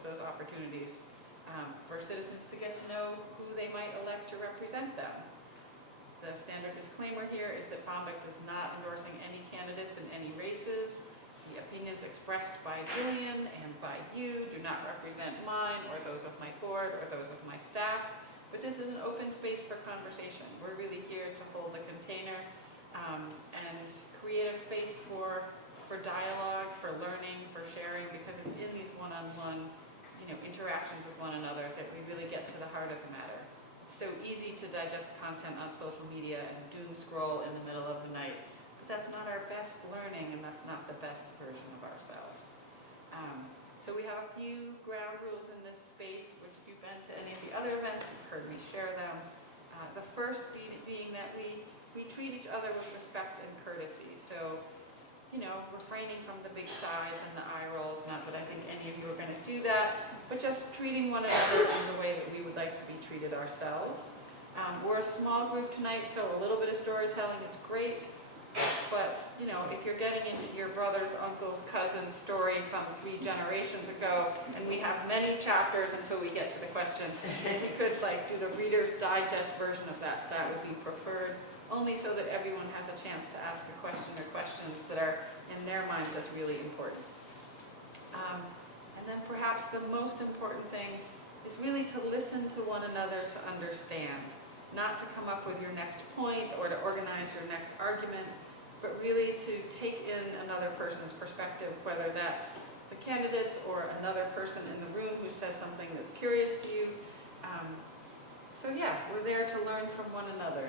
host those opportunities for citizens to get to know who they might elect to represent them. The standard disclaimer here is that Bombyx is not endorsing any candidates in any races. The opinions expressed by Jillian and by you do not represent mine or those of my board or those of my staff, but this is an open space for conversation. We're really here to hold a container and create a space for dialogue, for learning, for sharing, because it's in these one-on-one interactions with one another that we really get to the heart of the matter. It's so easy to digest content on social media and doom scroll in the middle of the night, but that's not our best learning and that's not the best version of ourselves. So we have a few ground rules in this space, which if you've been to any of the other events, you've heard me share them. The first being that we treat each other with respect and courtesy. So, refraining from the big sighs and the eye rolls, not that I think any of you are going to do that, but just treating one another in the way that we would like to be treated ourselves. We're a small group tonight, so a little bit of storytelling is great, but, if you're getting into your brother's, uncle's, cousin's story from 3 generations ago, and we have many chapters until we get to the question, if you could do the Reader's Digest version of that, that would be preferred, only so that everyone has a chance to ask the question or questions that are in their minds as really important. And then perhaps the most important thing is really to listen to one another to understand, not to come up with your next point or to organize your next argument, but really to take in another person's perspective, whether that's the candidates or another person in the room who says something that's curious to you. So yeah, we're there to learn from one another.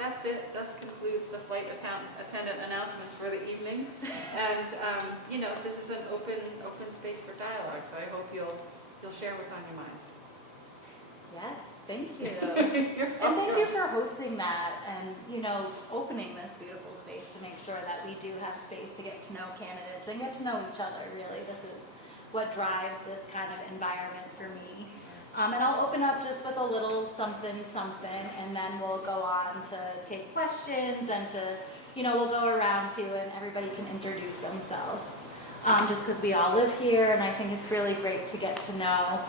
That's it. This concludes the flight attendant announcements for the evening. And this is an open space for dialogue. So I hope you'll share what's on your minds. Yes, thank you. And thank you for hosting that and opening this beautiful space to make sure that we do have space to get to know candidates and get to know each other. Really, this is what drives this kind of environment for me. And I'll open up just with a little something, and then we'll go on to take questions and to, we'll go around too, and everybody can introduce themselves. Just because we all live here, and I think it's really great to get to know.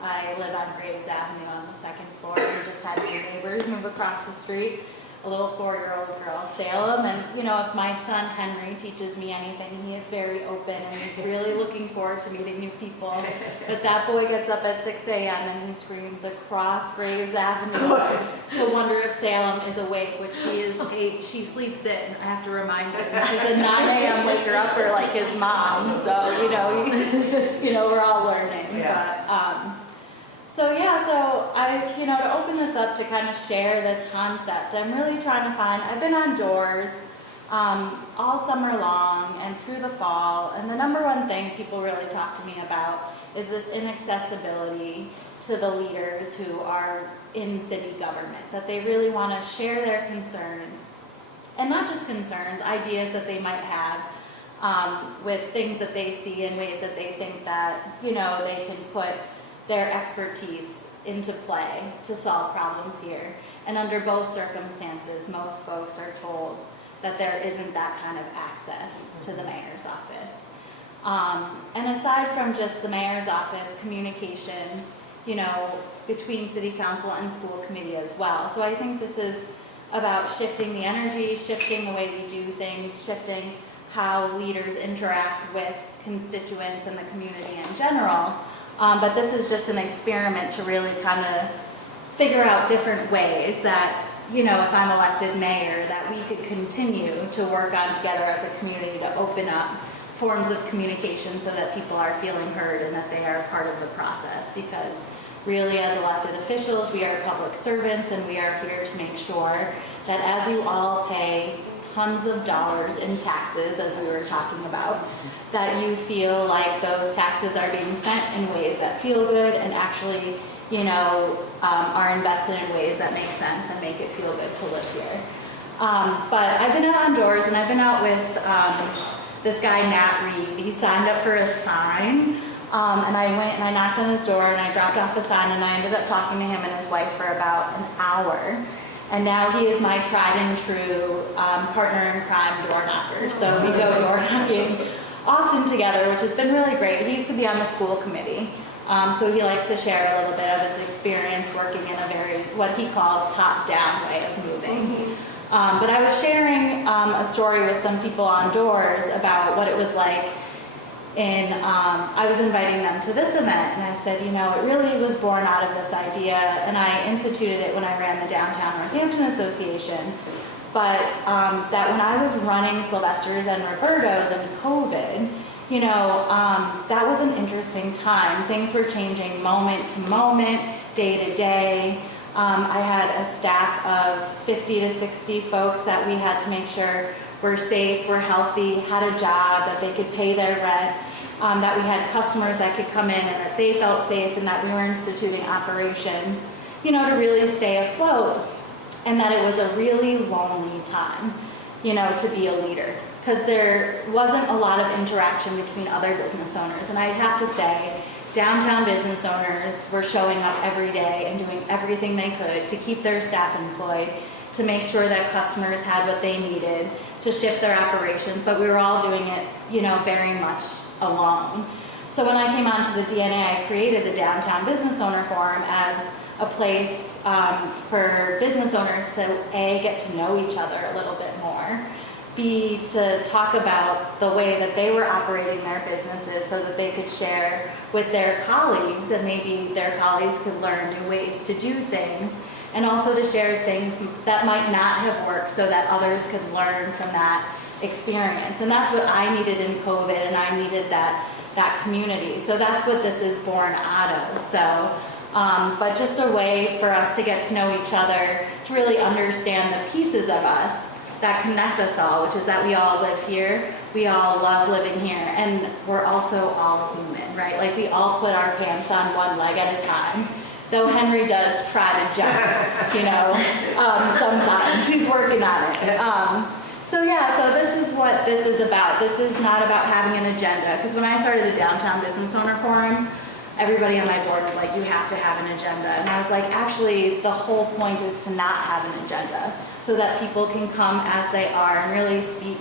I live on Graves Avenue on the 2nd floor, and just had new neighbors move across the street. A little 4-year-old girl, Salem, and if my son Henry teaches me anything, he is very open and he's really looking forward to meeting new people. But that boy gets up at 6 a.m. and he screams across Graves Avenue to wonder if Salem is awake, which she is. She sleeps in. I have to remind him she's a 9 a.m. waker upper like his mom. So we're all learning. Yeah. But, So I, to open this up to kind of share this concept, I'm really trying to find, I've been on doors all summer long and through the fall, and the number one thing people really talk to me about is this inaccessibility to the leaders who are in city government, that they really want to share their concerns, and not just concerns, ideas that they might have with things that they see in ways that they think that, they can put their expertise into play to solve problems here. And under both circumstances, most folks are told that there isn't that kind of access to the mayor's office. And aside from just the mayor's office, communication, between city council and school committee as well. So I think this is about shifting the energy, shifting the way we do things, shifting how leaders interact with constituents and the community in general. But this is just an experiment to really kind of figure out different ways that, if I'm elected mayor, that we could continue to work on together as a community to open up forms of communication so that people are feeling heard and that they are part of the process. Because really, as elected officials, we are public servants, and we are here to make sure that as you all pay tons of dollars in taxes, as we were talking about, that you feel like those taxes are being spent in ways that feel good and actually, are invested in ways that make sense and make it feel good to live here. But I've been out on doors, and I've been out with this guy, Nat Reed. He signed up for a sign, and I went and I knocked on his door and I dropped off a sign, and I ended up talking to him and his wife for about an hour. And now he is my tried and true partner in crime door knocker. So we go door knocking often together, which has been really great. He used to be on the school committee, so he likes to share a little bit of his experience working in a very, what he calls top-down way of moving. But I was sharing a story with some people on doors about what it was like I was inviting them to this event, and I said, you know, it really was born out of this idea, and I instituted it when I ran the Downtown Northampton Association, but that when I was running Sylvester's and Roberto's in COVID, you know, that was an interesting time. Things were changing moment to moment, day to day. I had a staff of 50 to 60 folks that we had to make sure were safe, were healthy, had a job, that they could pay their rent, that we had customers that could come in and that they felt safe, and that we were instituting operations, you know, to really stay afloat. And that it was a really lonely time, you know, to be a leader, because there wasn't a lot of interaction between other business owners. And I have to say, downtown business owners were showing up every day and doing everything they could to keep their staff employed, to make sure that customers had what they needed, to shift their operations, but we were all doing it, you know, very much alone. So when I came onto the DNA, I created the Downtown Business Owner Forum as a place for business owners to A, get to know each other a little bit more, B, to talk about the way that they were operating their businesses so that they could share with their colleagues, and maybe their colleagues could learn new ways to do things, and also to share things that might not have worked so that others could learn from that experience. And that's what I needed in COVID, and I needed that community. So that's what this is born out of. So, but just a way for us to get to know each other, to really understand the pieces of us that connect us all, which is that we all live here, we all love living here, and we're also all human, right? Like, we all put our pants on one leg at a time. Though Henry does try to jump, you know, sometimes. He's working on it. So yeah, so this is what this is about. This is not about having an agenda, because when I started the Downtown Business Owner Forum, everybody on my board was like, you have to have an agenda. And I was like, actually, the whole point is to not have an agenda, so that people can come as they are and really speak,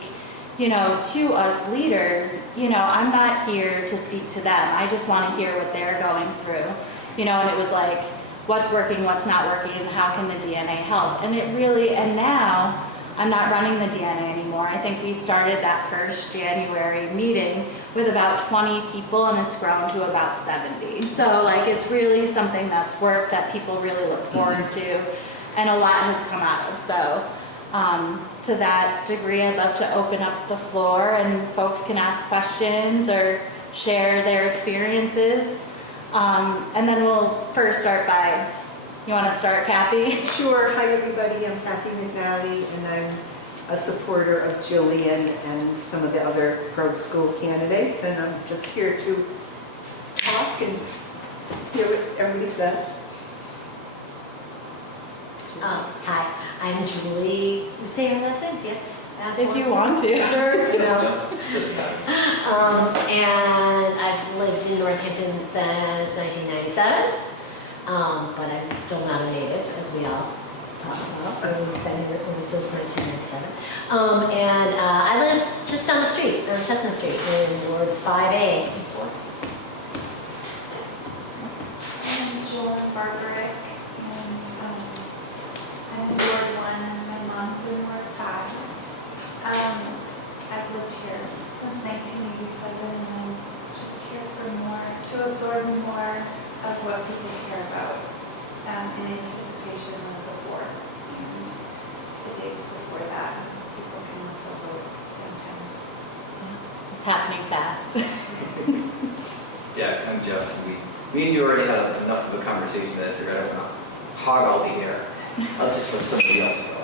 you know, to us leaders. You know, I'm not here to speak to them. I just want to hear what they're going through. You know, and it was like, what's working, what's not working, and how can the DNA help? And it really, and now, I'm not running the DNA anymore. I think we started that first January meeting with about 20 people, and it's grown to about 70. So, like, it's really something that's worked, that people really look forward to, and a lot has come out of. So, to that degree, I'd love to open up the floor, and folks can ask questions or share their experiences. And then we'll first start by, you want to start, Kathy? Sure. Hi, everybody. I'm Kathy McNally, and I'm a supporter of Jillian and some of the other pro-school candidates, and I'm just here to talk and hear what everybody says. Hi, I'm Julie. You say your last names, yes? If you want to. Sure. And I've lived in Northampton since 1997, but I'm still not a native, as we all talk about. I've been here since 1997. And I live just down the street, on Chestnut Street, in Ward 5A in Forks. I'm Jillian Barbaric, and I'm in Ward 1, and my mom's in Ward 5. I've lived here since 1987, and I'm just here for more, to absorb more of what people care about in anticipation of the war and the days before that, when people can also vote downtown. It's happening fast. Yeah, I'm Jeff. Me and you already had enough of a conversation that I figured I would not hog all the air. I'll just let somebody else go.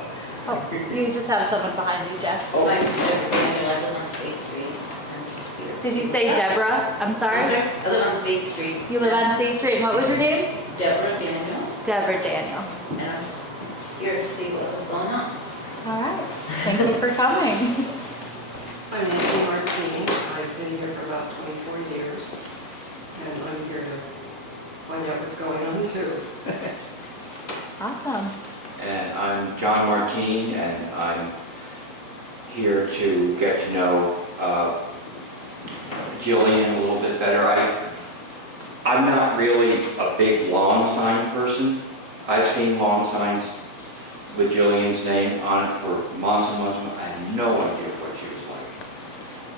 Oh, you just have someone behind you, Jeff. Oh. I'm Deborah Daniel. I live on State Street. I'm just here. Did you say Deborah? I'm sorry? I live on State Street. You live on State Street. And what was your name? Deborah Daniel, Deborah Daniel. and I'm just here to see what was going on. All right. Thank you for coming. I'm Nancy Martini. I've been here for about 24 years, and I'm here to find out what's going on too. Awesome. And I'm John Martine, and I'm here to get to know Jillian a little bit better. I'm not really a big long sign person. I've seen long signs with Jillian's name on it for months and months. I had no idea what she was like.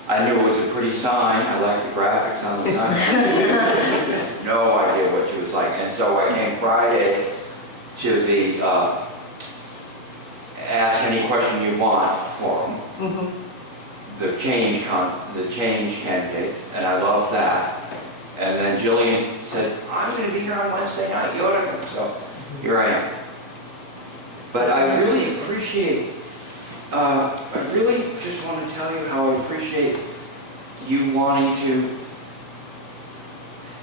I knew it was a pretty sign. I liked the graphics on the sign. No idea what she was like. And so I came Friday to the ask any question you want for them. The change candidates, and I love that. And then Jillian said, I'm going to be here on Wednesday night. You ought to come. So here I am. But I really appreciate, I really just want to tell you how I appreciate you wanting to,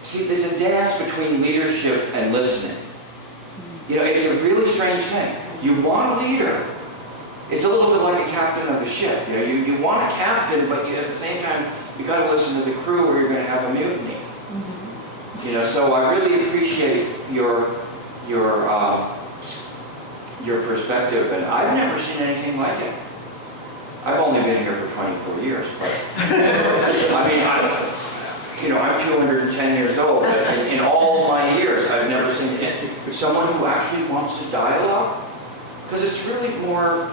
see, there's a dance between leadership and listening. You know, it's a really strange thing. You want a leader. It's a little bit like a captain of a ship. You know, you want a captain, but at the same time, you got to listen to the crew or you're going to have a mutiny. You know, so I really appreciate your perspective, and I've never seen anything like it. I've only been here for 24 years, but I mean, I'm 210 years old, but in all my years, I've never seen it. Someone who actually wants to dialogue, because it's really more.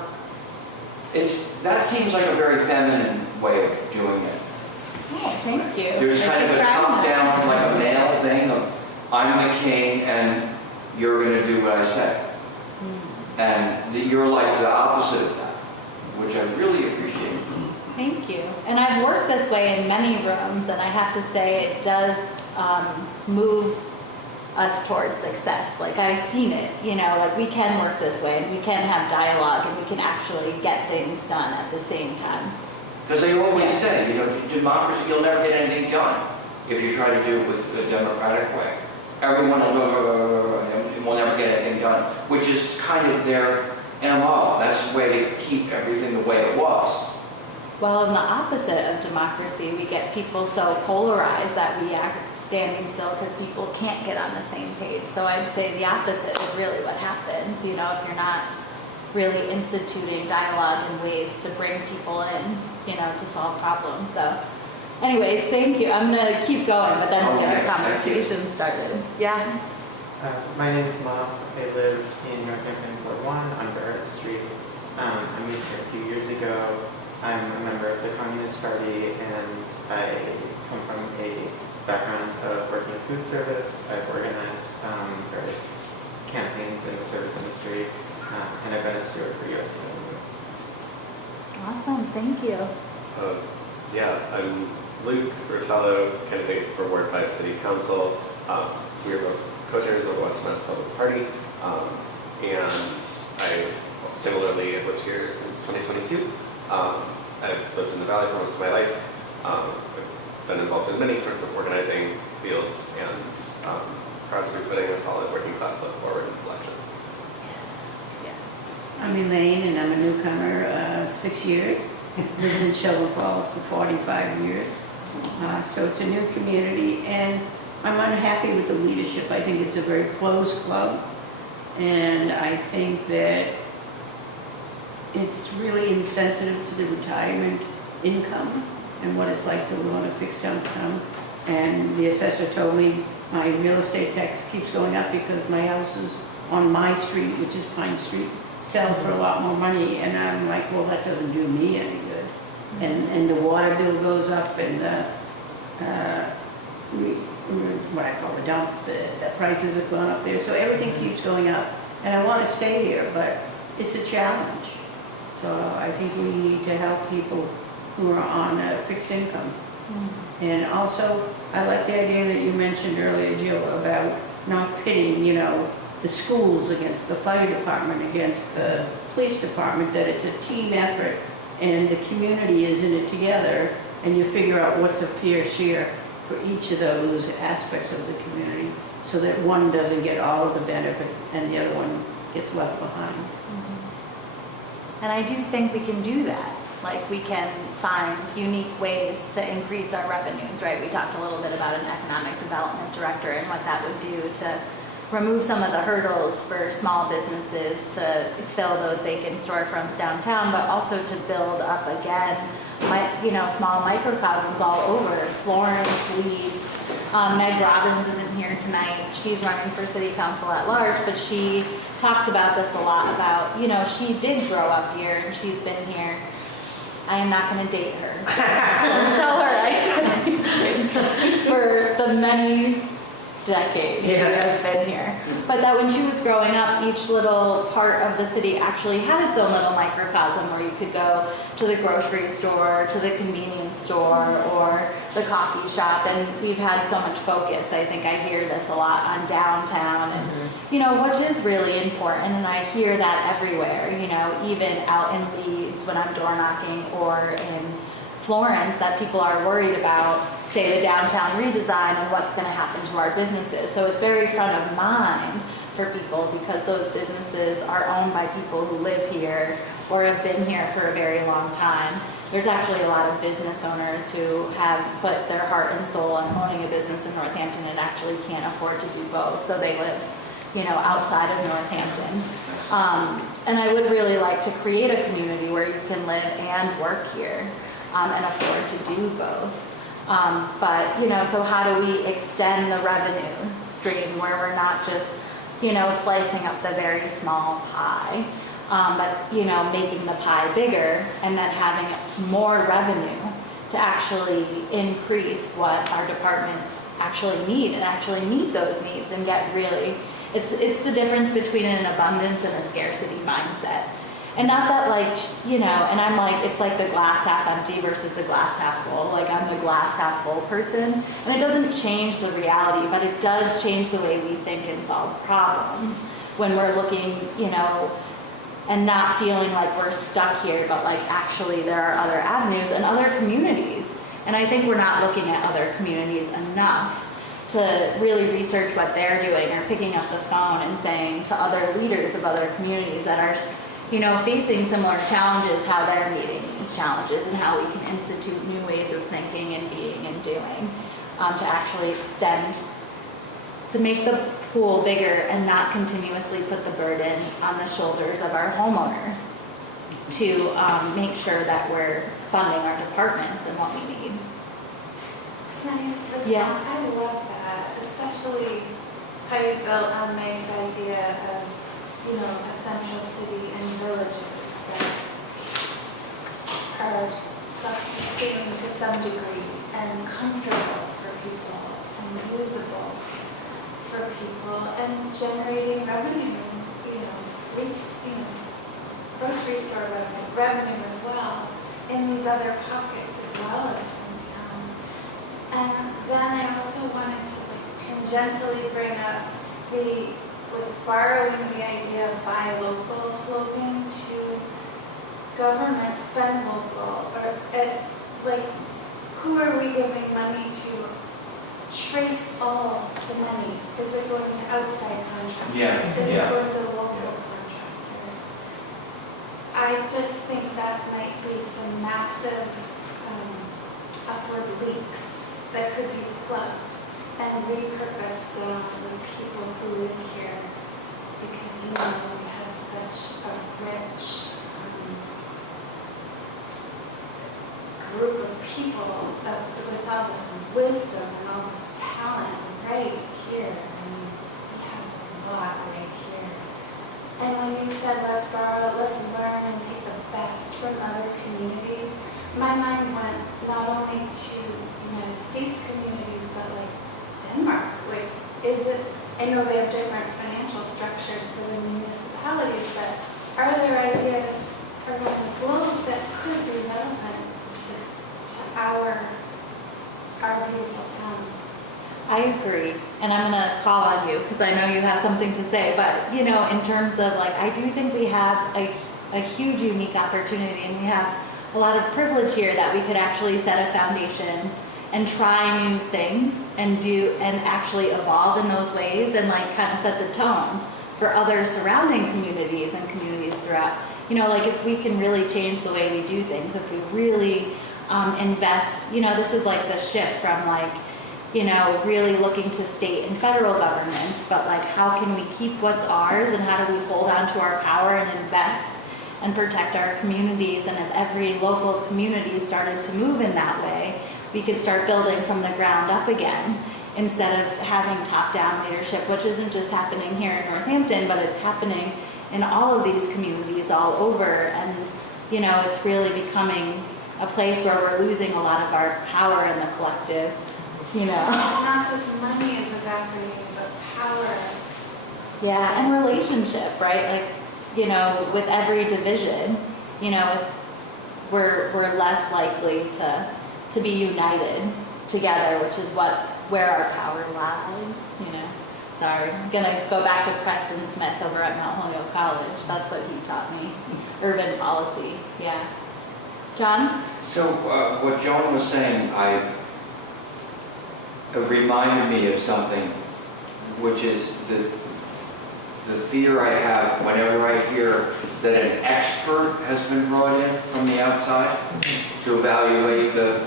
That seems like a very feminine way of doing it. Oh, thank you. There's kind of a top-down, like a male thing of, I'm the king and you're going to do what I say. And you're like the opposite of that, which I really appreciate. Thank you. And I've worked this way in many rooms, and I have to say it does move us towards success. Like, I've seen it, you know, like we can work this way and we can have dialogue and we can actually get things done at the same time. Because they always say, you know, democracy, you'll never get anything done if you try to do it with the democratic way. Everyone will never get anything done, which is kind of their MO. That's the way to keep everything the way it was. Well, in the opposite of democracy, we get people so polarized that we act standing still because people can't get on the same page. So I'd say the opposite is really what happens, you know, if you're not really instituting dialogue and ways to bring people in, you know, to solve problems. So anyways, thank you. I'm going to keep going, but then we'll get the conversation started. Yeah. My name is Mom. I live in Northampton, Ward 1 on Barrett Street. I moved here a few years ago. I'm a member of the Communist Party, and I come from a background of working in food service. I've organized various campaigns in the service industry, and I've been a steward for USAW. Awesome. Thank you. I'm Luke Rotello, candidate for Ward 5 City Council. We are both co-chairs of the West Mass Public Party, and I similarly have lived here since 2022. I've lived in the Valley for most of my life. I've been involved in many sorts of organizing fields, and proud to be putting a solid working class foot forward in this election. I'm Elaine, and I'm a newcomer, 6 years. Lived in Shelburne Falls for 45 years. So it's a new community, and I'm unhappy with the leadership. I think it's a very closed club, and I think that it's really insensitive to the retirement income and what it's like to live on a fixed income. And the assessor told me my real estate tax keeps going up because my house is on my street, which is Pine Street, sell for a lot more money. And I'm like, well, that doesn't do me any good. And the water bill goes up, and what I call the dump, the prices have gone up there. So everything keeps going up. And I want to stay here, but it's a challenge. So I think we need to help people who are on a fixed income. And also, I like the idea that you mentioned earlier, Jill, about not pitting, you know, the schools against the fire department, against the police department, that it's a team effort and the community is in it together, and you figure out what's a fair share for each of those aspects of the community, so that one doesn't get all of the benefit and the other one gets left behind. And I do think we can do that. Like, we can find unique ways to increase our revenues, right? We talked a little bit about an economic development director and what that would do to remove some of the hurdles for small businesses to fill those vacant storefronts downtown, but also to build up again small microcosms all over. Florence leads. Meg Robbins isn't here tonight. She's running for city council at large, but she talks about this a lot about, she did grow up here and she's been here. I am not going to date her. So tell her I said for the many decades she has been here. But that when she was growing up, each little part of the city actually had its own little microcosm where you could go to the grocery store, to the convenience store, or the coffee shop. And we've had so much focus. I think I hear this a lot on downtown and, which is really important. And I hear that everywhere, even out in Leeds when I'm door knocking or in Florence, that people are worried about, say, the downtown redesign and what's going to happen to our businesses. So it's very front of mind for people because those businesses are owned by people who live here or have been here for a very long time. There's actually a lot of business owners who have put their heart and soul on owning a business in Northampton and actually can't afford to do both. So they live, outside of Northampton. And I would really like to create a community where you can live and work here and afford to do both. So how do we extend the revenue stream where we're not just, slicing up the very small pie, but, making the pie bigger and then having more revenue to actually increase what our departments actually need and actually meet those needs and get really, it's the difference between an abundance and a scarcity mindset. And not that and I'm like, it's like the glass half empty versus the glass half full. Like I'm the glass half full person. And it doesn't change the reality, but it does change the way we think and solve problems when we're looking, and not feeling like we're stuck here, but like actually there are other avenues and other communities. And I think we're not looking at other communities enough to really research what they're doing or picking up the phone and saying to other leaders of other communities that are facing similar challenges, how they're meeting these challenges and how we can institute new ways of thinking and being and doing to actually extend, to make the pool bigger and not continuously put the burden on the shoulders of our homeowners to make sure that we're funding our departments and what we need. Can I respond? Yeah. I love that, especially how you built on Meg's idea of a central city and villages that are self-sustaining to some degree and comfortable for people and usable for people and generating revenue, grocery store revenue as well in these other pockets as well as downtown. And then I also wanted to tangentially bring up borrowing the idea of buy local sloping to government spend local, or who are we giving money to? Trace all the money. Is it going to outside contractors? Yes, Is yeah. it going to local contractors? I just think that might be some massive upward leaks that could be plugged and repurposed with people who live here, because we have such a rich group of people with all this wisdom and all this talent right here. We have a lot right here. And when you said let's learn and take the best from other communities, my mind went not only to United States communities, but Denmark. I know they have different financial structures for the municipalities, but are there ideas around the globe that could be relevant to our beautiful town? I agree, and I'm going to call on you because I know you have something to say, but in terms of I do think we have a huge unique opportunity, and we have a lot of privilege here that we could actually set a foundation and try new things and actually evolve in those ways and kind of set the tone for other surrounding communities and communities throughout. If we can really change the way we do things, if we really invest, this is the shift from really looking to state and federal governments, but how can we keep what's ours and how do we hold on to our power and invest and protect our communities. And if every local community started to move in that way, we could start building from the ground up again instead of having top-down leadership, which isn't just happening here in Northampton, but it's happening in all of these communities all over. And, you know, it's really becoming a place where we're losing a lot of our power in the collective, you know. It's not just money is evaporating, but power. Yeah, and relationship, right? Like, you know, with every division, you know, we're less likely to be united together, which is where our power lies, you know. Sorry, I'm gonna go back to Preston Smith over at Mount Holyoke College. That's what he taught me, urban policy, yeah. John? So what Joan was saying, it reminded me of something, which is the fear I have whenever I hear that an expert has been brought in from the outside to evaluate the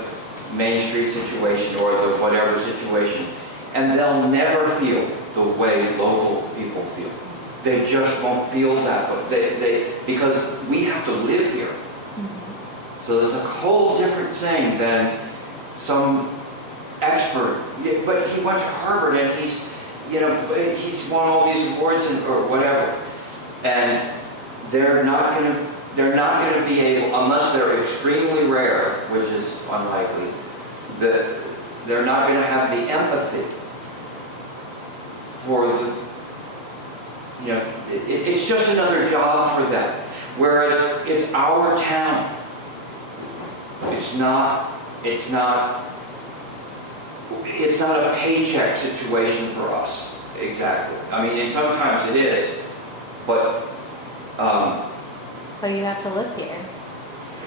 Main Street situation or the whatever situation, and they'll never feel the way local people feel. They just won't feel that, but because we have to live here. So it's a whole different thing than some expert. But he went to Harvard and he's won all these awards or whatever. And they're not going to be able, unless they're extremely rare, which is unlikely, that they're not going to have the empathy for the, you know, it's just another job for them. Whereas it's our town. It's not a paycheck situation for us, exactly. I mean, and sometimes it is, but you have to live here.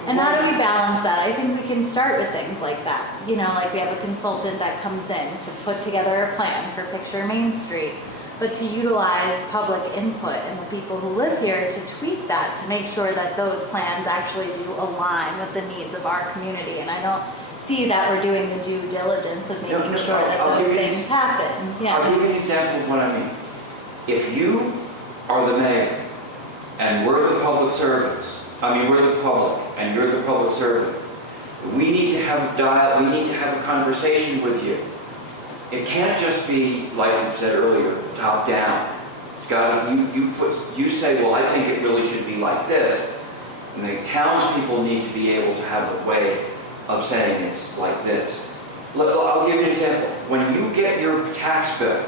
And how do we balance that? I think we can start with things like that. You know, like we have a consultant that comes in to put together a plan for Picture Main Street, but to utilize public input and the people who live here to tweak that to make sure that those plans actually do align with the needs of our community. And I don't see that we're doing the due diligence of making sure that those things happen. Yeah. I'll give you an example of what I mean. If you are the mayor and we're the public servants, we're the public and you're the public servant, we need to have a conversation with you. It can't just be, like you said earlier, top down. It's got to, you say, well, I think it really should be like this. And the townspeople need to be able to have a way of saying it's like this. I'll give you an example. When you get your tax bill,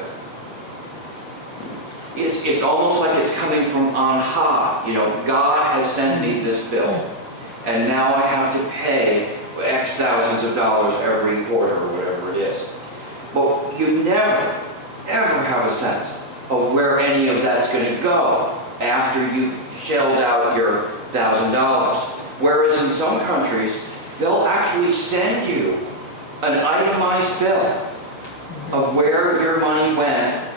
it's almost like it's coming from on high. You know, God has sent me this bill, and now I have to pay X thousands of dollars every quarter or whatever it is. But you never, ever have a sense of where any of that's going to go after you've shelled out your $1,000. Whereas in some countries, they'll actually send you an itemized bill of where your money went.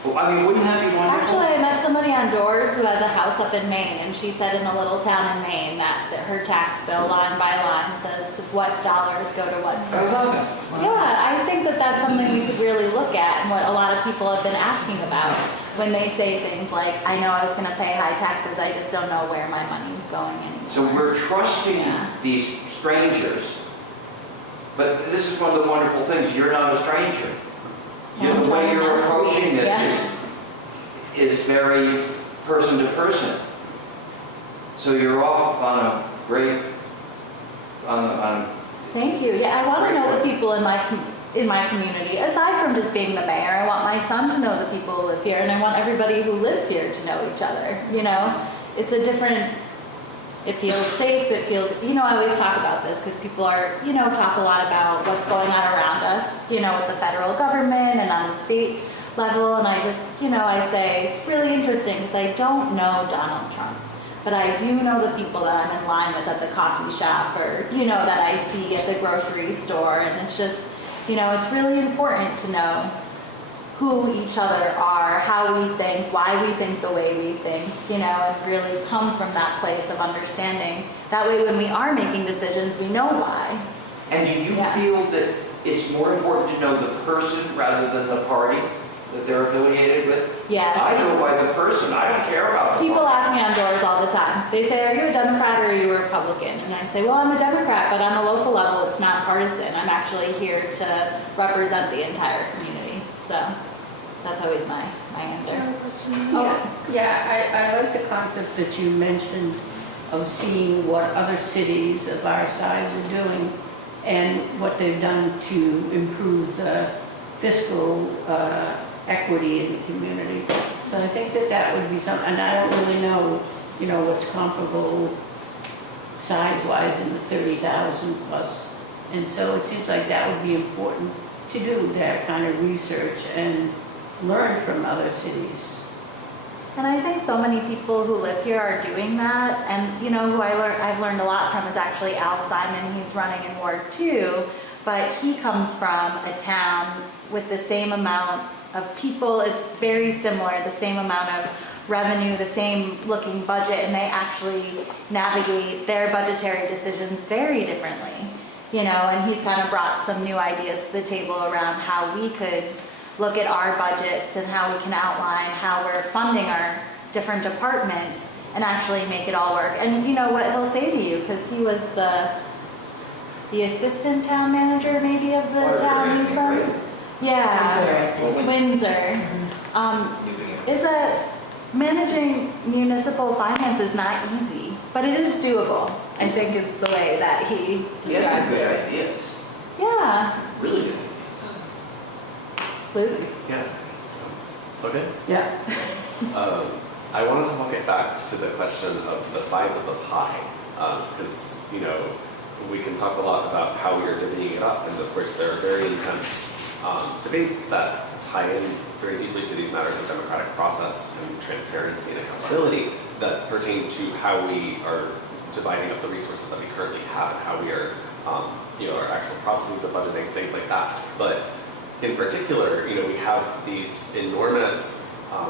I mean, wouldn't that be wonderful? Actually, I met somebody on Doors who has a house up in Maine, and she said in a little town in Maine that her tax bill line by line says what dollars go to what service. Yeah, I think that that's something we could really look at, and what a lot of people have been asking about when they say things like, I know I was going to pay high taxes, I just don't know where my money's going anymore. So we're trusting these strangers, but this is one of the wonderful things, you're not a stranger. The way you're approaching this is very person to person. So you're off on a great, Thank you. Yeah, I want to know the people in my community. Aside from just being the mayor, I want my son to know the people who live here, and I want everybody who lives here to know each other. You know, it's a different. It feels safe. It feels. You know, I always talk about this because people are, talk a lot about what's going on around us. You know, with the federal government and on the state level, and I just, I say it's really interesting because I don't know Donald Trump. But I do know the people that I'm in line with at the coffee shop or, that I see at the grocery store. And it's just, it's really important to know who each other are, how we think, why we think the way we think, and really come from that place of understanding. That way when we are making decisions, we know why. And do you feel that it's more important to know the person rather than the party? that they're affiliated with? Yes. I go by the person, I don't care about the People party. ask me on doors all the time. They say, are you a Democrat or are you a Republican? And I say, well, I'm a Democrat, but on the local level, it's not partisan. I'm actually here to represent the entire community. So that's always my answer. Yeah, I like the concept that you mentioned of seeing what other cities of our size are doing and what they've done to improve the fiscal equity in the community. So I think that that would be something, and I don't really know, what's comparable size-wise in the 30,000 plus. And so it seems like that would be important to do, that kind of research and learn from other cities. And I think so many people who live here are doing that. And who I've learned a lot from is actually Al Simon. He's running in Ward 2, but he comes from a town with the same amount of people. It's very similar, the same amount of revenue, the same looking budget, and they actually navigate their budgetary decisions very differently. And he's kind of brought some new ideas to the table around how we could look at our budgets and how we can outline how we're funding our different departments and actually make it all work. And you know what he'll say to you, because he was the assistant town manager maybe of the town he's from. Right? Yeah, Windsor. Is that managing municipal finance is not easy, but it is doable, I think is the way that he He has some describes good it. ideas, Yeah. really good ideas. Luke? Yeah. Okay. Yeah. I wanted to walk it back to the question of the size of the pie, because we can talk a lot about how we are divvying it up, and of course there are very intense debates that tie in very deeply to these matters of democratic process and transparency and accountability that pertain to how we are dividing up the resources that we currently have, and how we are, our actual processes of budgeting, things like that. But in particular, we have these enormous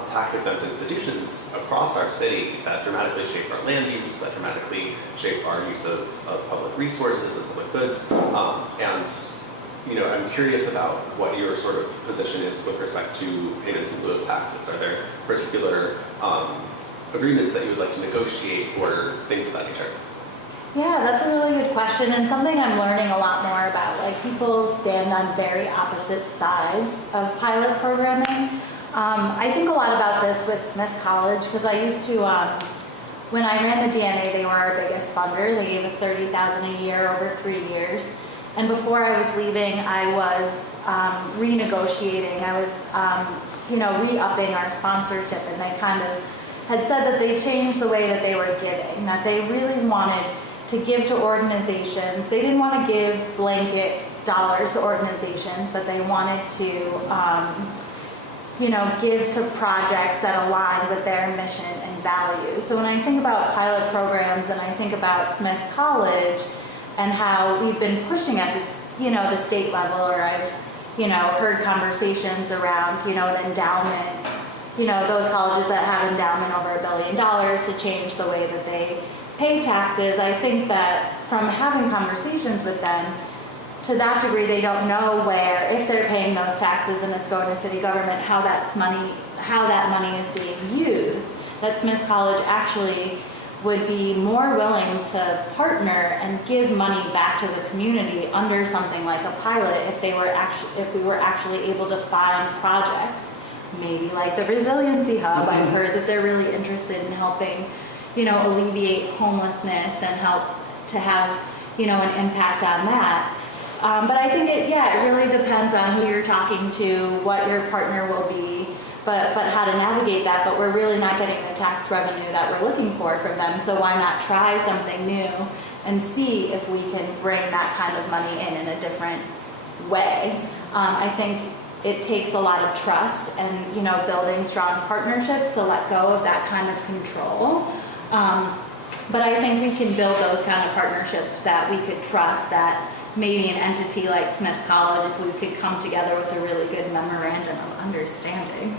tax-exempt institutions across our city that dramatically shape our land use, that dramatically shape our use of public resources and public goods. I'm curious about what your sort of position is with respect to payments in lieu of taxes. Are there particular agreements that you would like to negotiate or things of that nature? Yeah, that's a really good question, and something I'm learning a lot more about. Like, people stand on very opposite sides of pilot programming. I think a lot about this with Smith College, because I used to, when I ran the DNA, they were our biggest funder. They gave us $30,000 a year over 3 years. And before I was leaving, I was renegotiating. I was, re-upping our sponsorship, and they kind of had said that they changed the way that they were giving, that they really wanted to give to organizations. They didn't want to give blanket dollars to organizations, but they wanted to, give to projects that align with their mission and values. So when I think about pilot programs and I think about Smith College and how we've been pushing at this, the state level, or I've, heard conversations around, an endowment, those colleges that have endowment over $1 billion to change the way that they pay taxes. I think that from having conversations with them, to that degree, they don't know where, if they're paying those taxes and it's going to city government, how that money is being used. That Smith College actually would be more willing to partner and give money back to the community under something like a pilot if we were actually able to find projects, maybe like the Resiliency Hub. I've heard that they're really interested in helping, alleviate homelessness and help to have, an impact on that. But I think it really depends on who you're talking to, what your partner will be, but how to navigate that. But we're really not getting the tax revenue that we're looking for from them. So why not try something new and see if we can bring that kind of money in a different way. I think it takes a lot of trust and, building strong partnerships to let go of that kind of control. But I think we can build those kind of partnerships that we could trust, that maybe an entity like Smith College, if we could come together with a really good memorandum of understanding,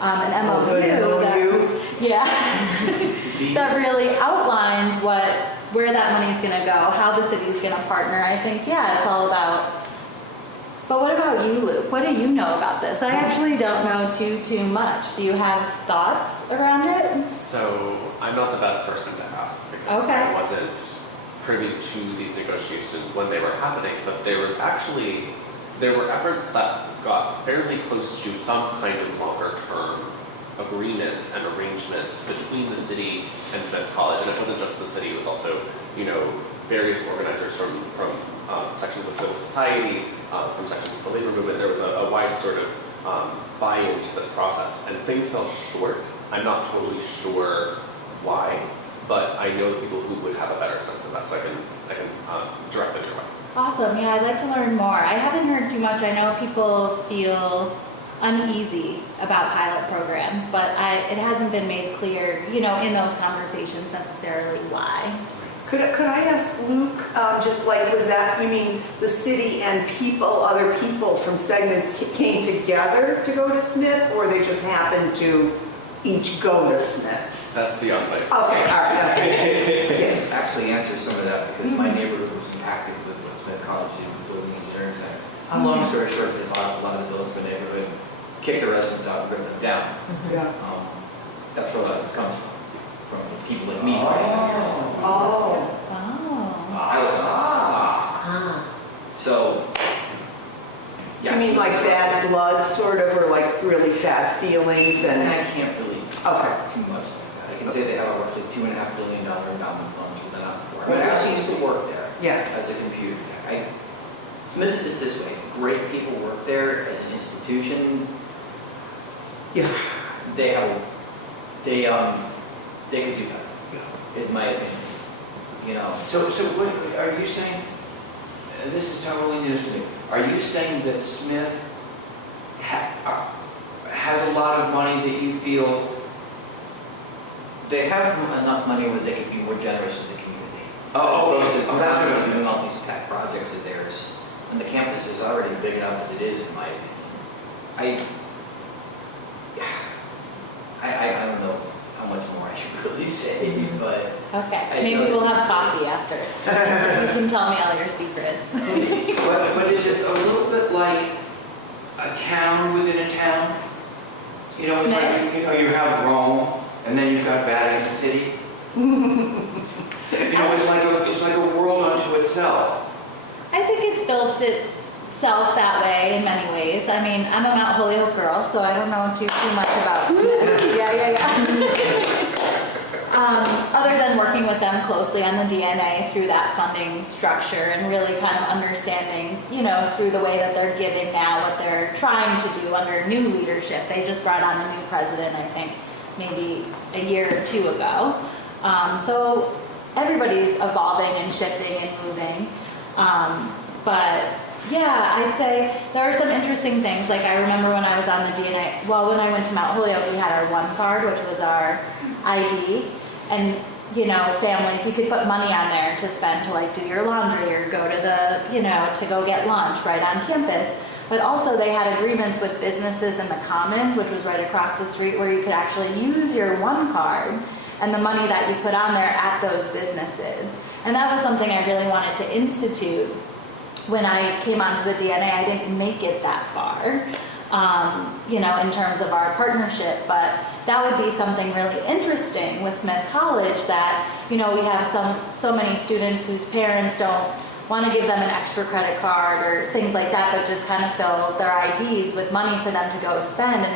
an MOU, that really outlines where that money's going to go, how the city's going to partner. I think, it's all about But what about you, Luke? What do you know about this? I actually don't know too much. Do you have thoughts around it? So I'm not the best person to ask because Okay. I wasn't privy to these negotiations when they were happening, but there were efforts that got fairly close to some kind of longer term agreement and arrangement between the city and Smith College. And it wasn't just the city, it was also, various organizers from sections of civil society, from sections of the labor movement. There was a wide sort of buy-in to this process, and things fell short. I'm not totally sure why, but I know people who would have a better sense of that, so I can direct them your way. Awesome. Yeah, I'd like to learn more. I haven't heard too much. I know people feel uneasy about pilot programs, but it hasn't been made clear, in those conversations necessarily why. Could I ask Luke, just like, was that, you mean the city and other people from segments came together to go to Smith, or they just happened to each go to Smith? That's beyond my. Okay, all right, okay. It actually answers some of that because my neighborhood was impacted with what Smith College did with building the engineering center. Long story short, they bought a lot of the buildings in the neighborhood, kicked the residents out, and ripped them down. Yeah. That's where a lot of this comes from people like me fighting here. Oh. I was So, yes. You mean like bad blood, sort of, or like really bad feelings And and? I can't really Okay. too much like that. I can say they have a roughly $2.5 billion endowment fund within a But I also used to work there. Yeah. As a computer tech. Smith is this way, great people work there as an institution. Yeah. They could do better, is my opinion. So what, are you saying, and this is totally news to me, are you saying that Smith has a lot of money that you feel? They have enough money where they could be more generous with the community. Oh, Opposed to oh, that's constantly good. doing all these pet projects of theirs. And the campus is already big enough as it is, in my opinion. I don't know how much more I should really say, but Okay, I maybe know we'll have it's- coffee after. You can tell me all your secrets. But is it a little bit like a town within a town? It's like, you have Rome, and then you've got Vatican City. It's like a world unto itself. I think it's built itself that way in many ways. I mean, I'm a Mount Holyoke girl, so I don't know too much about Smith. Yeah. Other than working with them closely on the DNA through that funding structure and really kind of understanding, through the way that they're giving now what they're trying to do under new leadership. They just brought on a new president, I think, maybe a year or two ago. So everybody's evolving and shifting and moving. But yeah, I'd say there are some interesting things. Like I remember when I was on the DNA, when I went to Mount Holyoke, we had our one card, which was our ID. And, families, you could put money on there to spend to like do your laundry or go to to go get lunch right on campus. But also they had agreements with businesses in the Commons, which was right across the street, where you could actually use your one card and the money that you put on there at those businesses. And that was something I really wanted to institute. When I came onto the DNA, I didn't make it that far, in terms of our partnership, but that would be something really interesting with Smith College that, we have so many students whose parents don't want to give them an extra credit card or things like that, but just kind of fill their IDs with money for them to go spend. And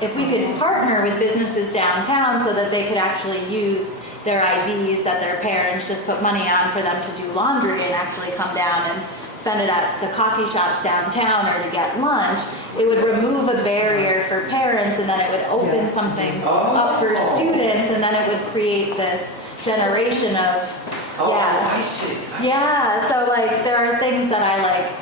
if we could partner with businesses downtown so that they could actually use their IDs that their parents just put money on for them to do laundry and actually come down and spend it at the coffee shops downtown or to get lunch, it would remove a barrier for parents, and then it would open something up for students, and then it would create this generation of, I see. Yeah, so like there are things that I like,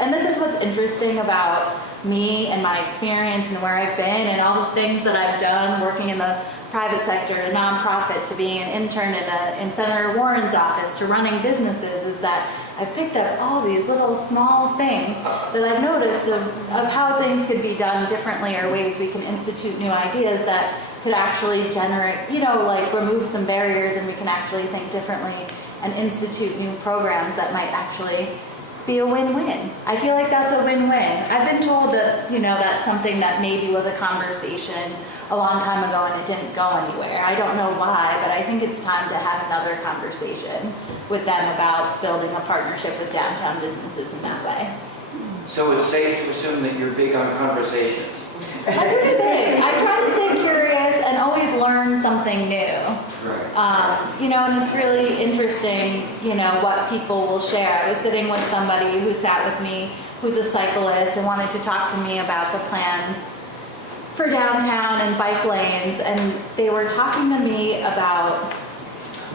and this is what's interesting about me and my experience and where I've been and all the things that I've done working in the private sector, a nonprofit, to being an intern in Senator Warren's office, to running businesses, is that I've picked up all these little small things that I've noticed of how things could be done differently, or ways we can institute new ideas that could actually generate, remove some barriers, and we can actually think differently and institute new programs that might actually be a win-win. I feel like that's a win-win. I've been told that, that's something that maybe was a conversation a long time ago and it didn't go anywhere. I don't know why, but I think it's time to have another conversation with them about building a partnership with downtown businesses in that way. So it's safe to assume that you're big on conversations. I'm pretty big. I try to stay curious and always learn something new. And it's really interesting, what people will share. I was sitting with somebody who sat with me, who's a cyclist, and wanted to talk to me about the plans for downtown and bike lanes, and they were talking to me about,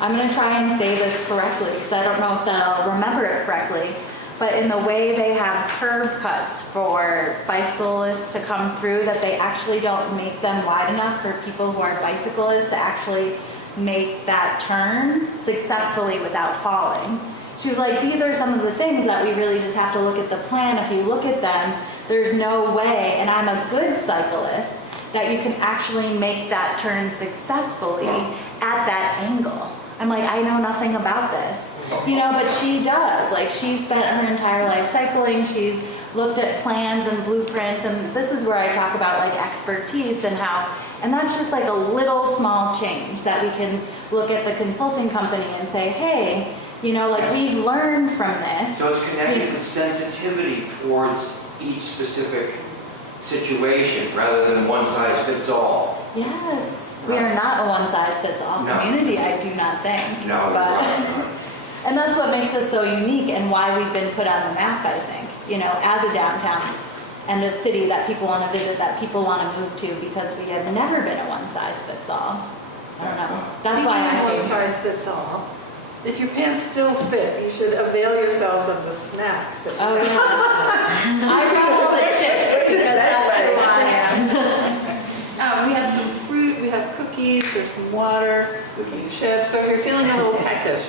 I'm going to try and say this correctly because I don't know if I'll remember it correctly, but in the way they have curb cuts for bicyclists to come through, that they actually don't make them wide enough for people who are bicyclists to actually make that turn successfully without falling. She was like, these are some of the things that we really just have to look at the plan. If you look at them, there's no way, and I'm a good cyclist, that you can actually make that turn successfully at that angle. I'm like, I know nothing about this, but she does. Like, she's spent her entire life cycling. She's looked at plans and blueprints, and this is where I talk about like expertise and how, and that's just like a little small change that we can look at the consulting company and say, hey, we've learned from this. So it's connected with sensitivity towards each specific situation rather than one size fits all. Yes, we are not a one-size-fits-all community, I do not think. No, but, right. And that's what makes us so unique and why we've been put on the map, I think, as a downtown and this city that people want to visit, that people want to move to, because we have never been a one-size-fits-all. I don't know. That's why I one came here. size fits all. If your pants still fit, you should avail yourselves of the snacks that Oh, yeah. I brought all the chips because that's who I am. We have some fruit, we have cookies, there's some water, some chips. So if you're feeling a little peckish,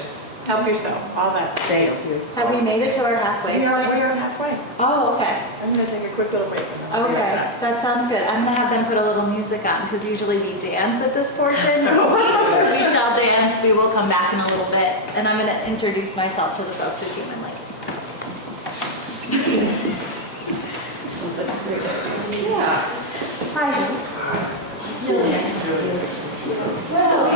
help yourself, all that. Thank you. Have we made it to our halfway We point? are halfway. Oh, okay. I'm gonna take a quick little break. and then I'll be Okay, right back. that sounds good. I'm gonna have them put a little music on, because usually we dance at this portion. We shall dance, we will come back in a little bit, and I'm gonna introduce myself to the folks at Human Lake. Yeah. Hi. Jillian. Well,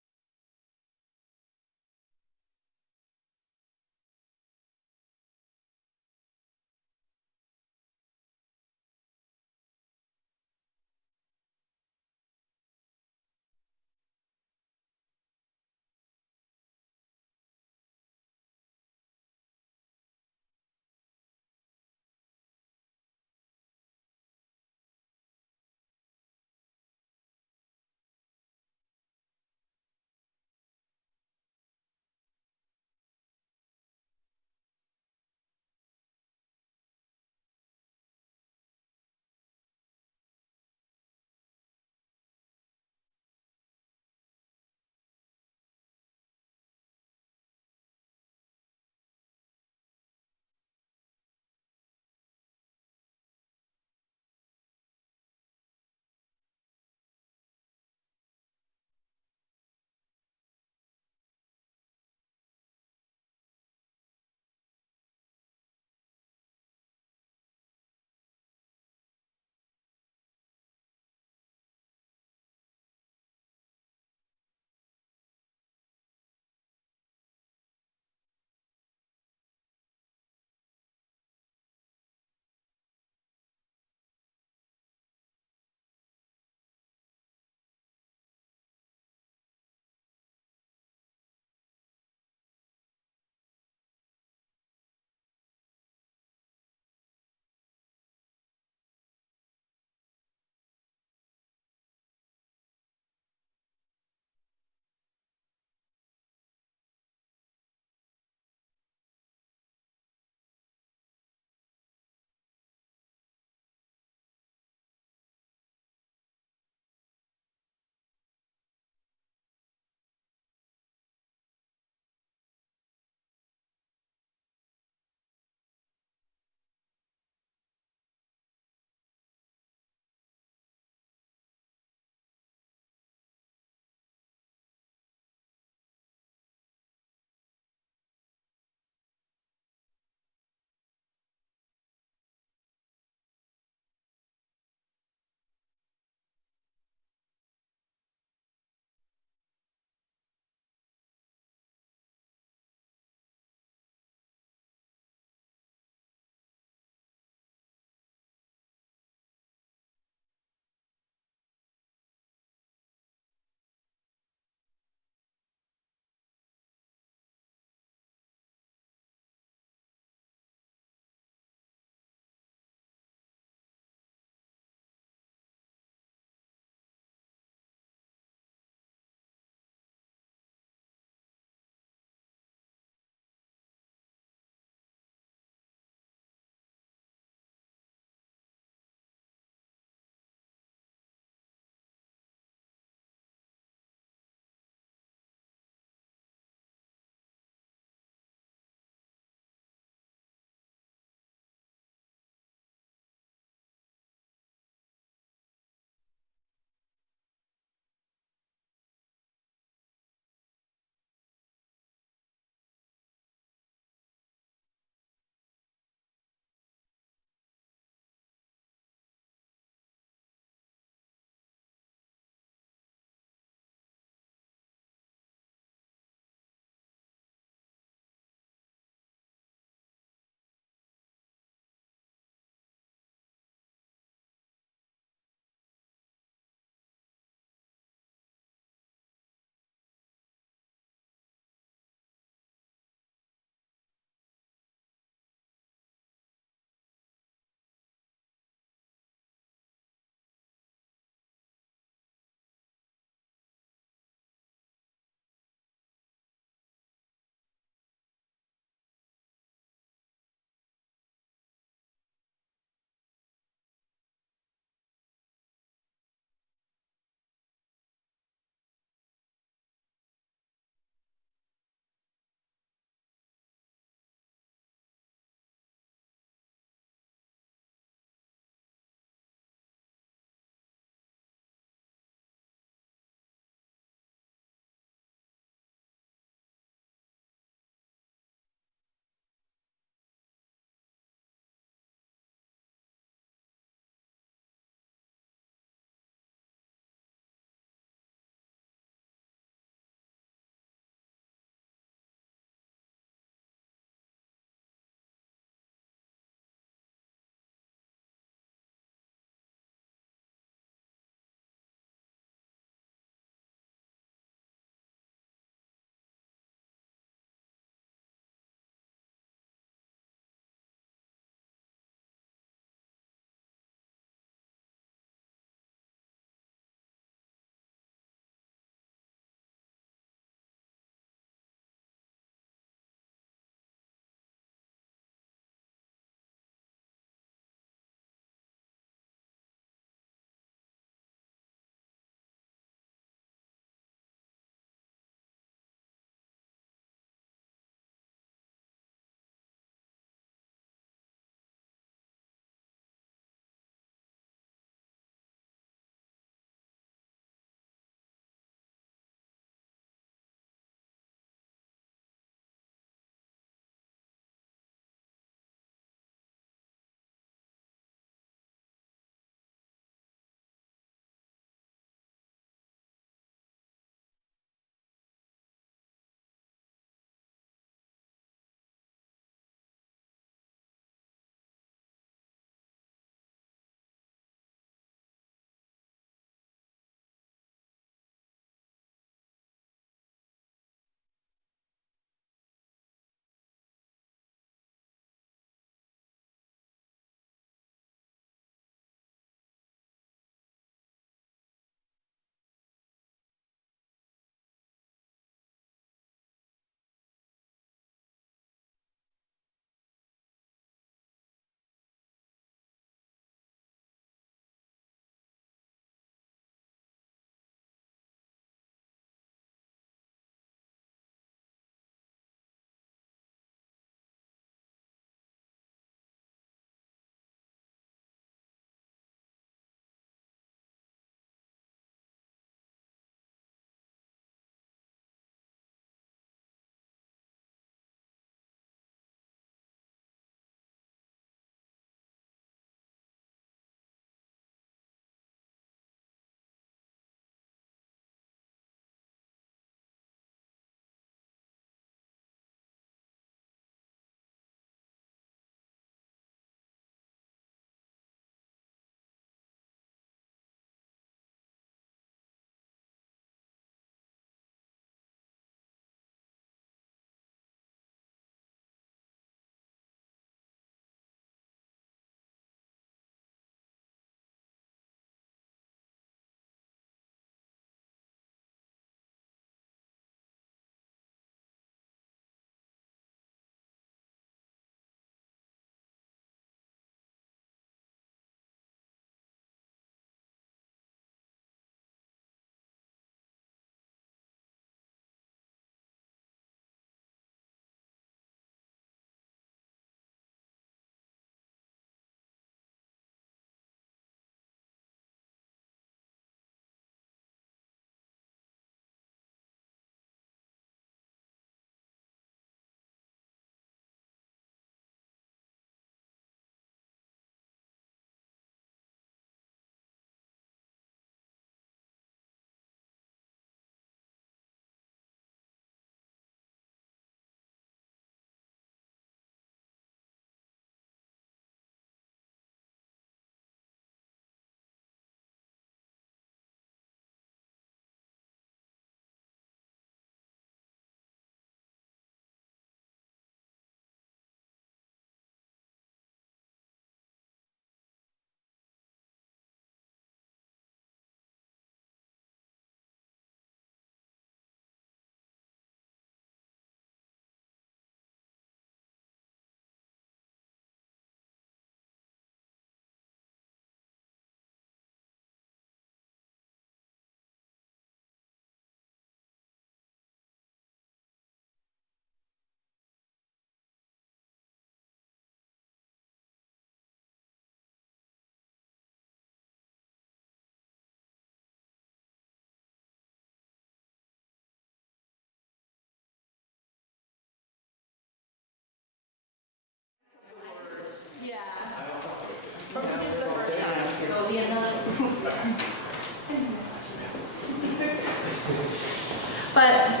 but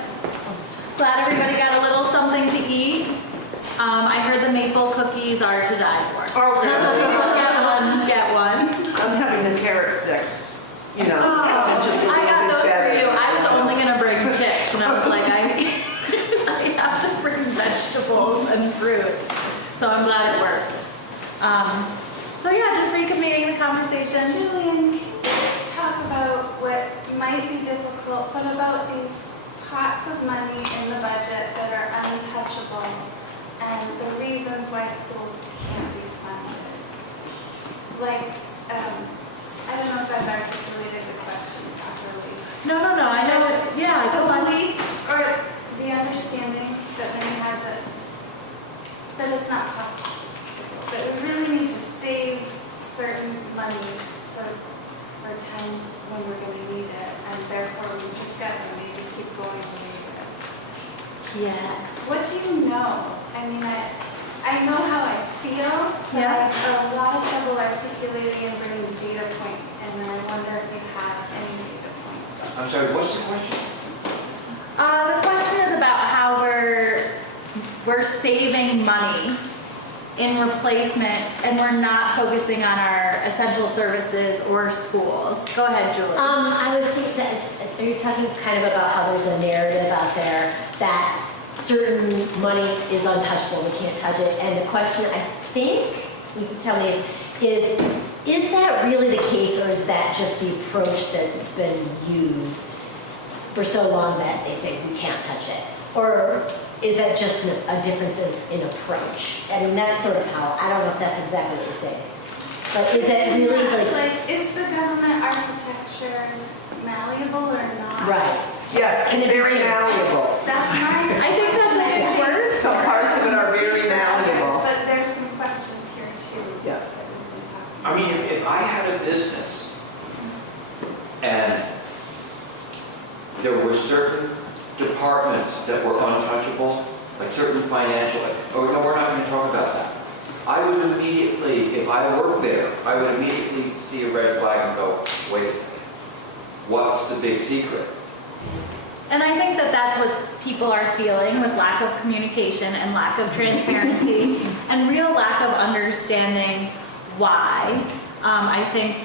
glad everybody got a little something to eat. I heard the maple cookies are to die for. Oh, So really? people get one. I'm having the carrot sticks, you know, Oh, just a I got little those bit for better. you. I was only gonna bring chips, and I was like, I have to bring vegetables and fruit. So I'm glad it worked. So yeah, just reconvening the conversation. Jillian, can you talk about what might be difficult, but about these pots of money in the budget that are untouchable and the reasons why schools can't be funded? Like, I don't know if I've articulated the question properly. No, I know it. Yeah, The go on. belief or the understanding that when you have that it's not possible, that we really need to save certain monies for times when we're going to need it, and therefore we just got to maybe keep going the way it is. Yes. What do you know? I mean, I know how I feel, but Yeah. I have a lot of trouble articulating and bringing data points, and I wonder if you have any data points. I'm sorry, what's the question? The question is about how we're saving money in replacement, and we're not focusing on our essential services or schools. Go ahead, Julie. I was thinking that, are you talking kind of about how there's a narrative out there that certain money is untouchable, we can't touch it? And the question, I think, you can tell me, is that really the case, or is that just the approach that's been used for so long that they say we can't touch it? Or is that just a difference in approach? I mean, that's sort of how, I don't know if that's exactly what you're saying. But is it really like... Is the government architecture malleable or not? Right. Yes, it's very malleable. That's my... I think that's a good word. Some parts of it are very malleable. But there's some questions here too. Yeah. that we can talk I mean, if I had a business and there were certain departments that were untouchable, like certain financial, oh no, we're not going to talk about that. I would immediately, if I worked there, I would immediately see a red flag and go, wait a second, what's the big secret? And I think that that's what people are feeling with lack of communication and lack of transparency and real lack of understanding why. I think,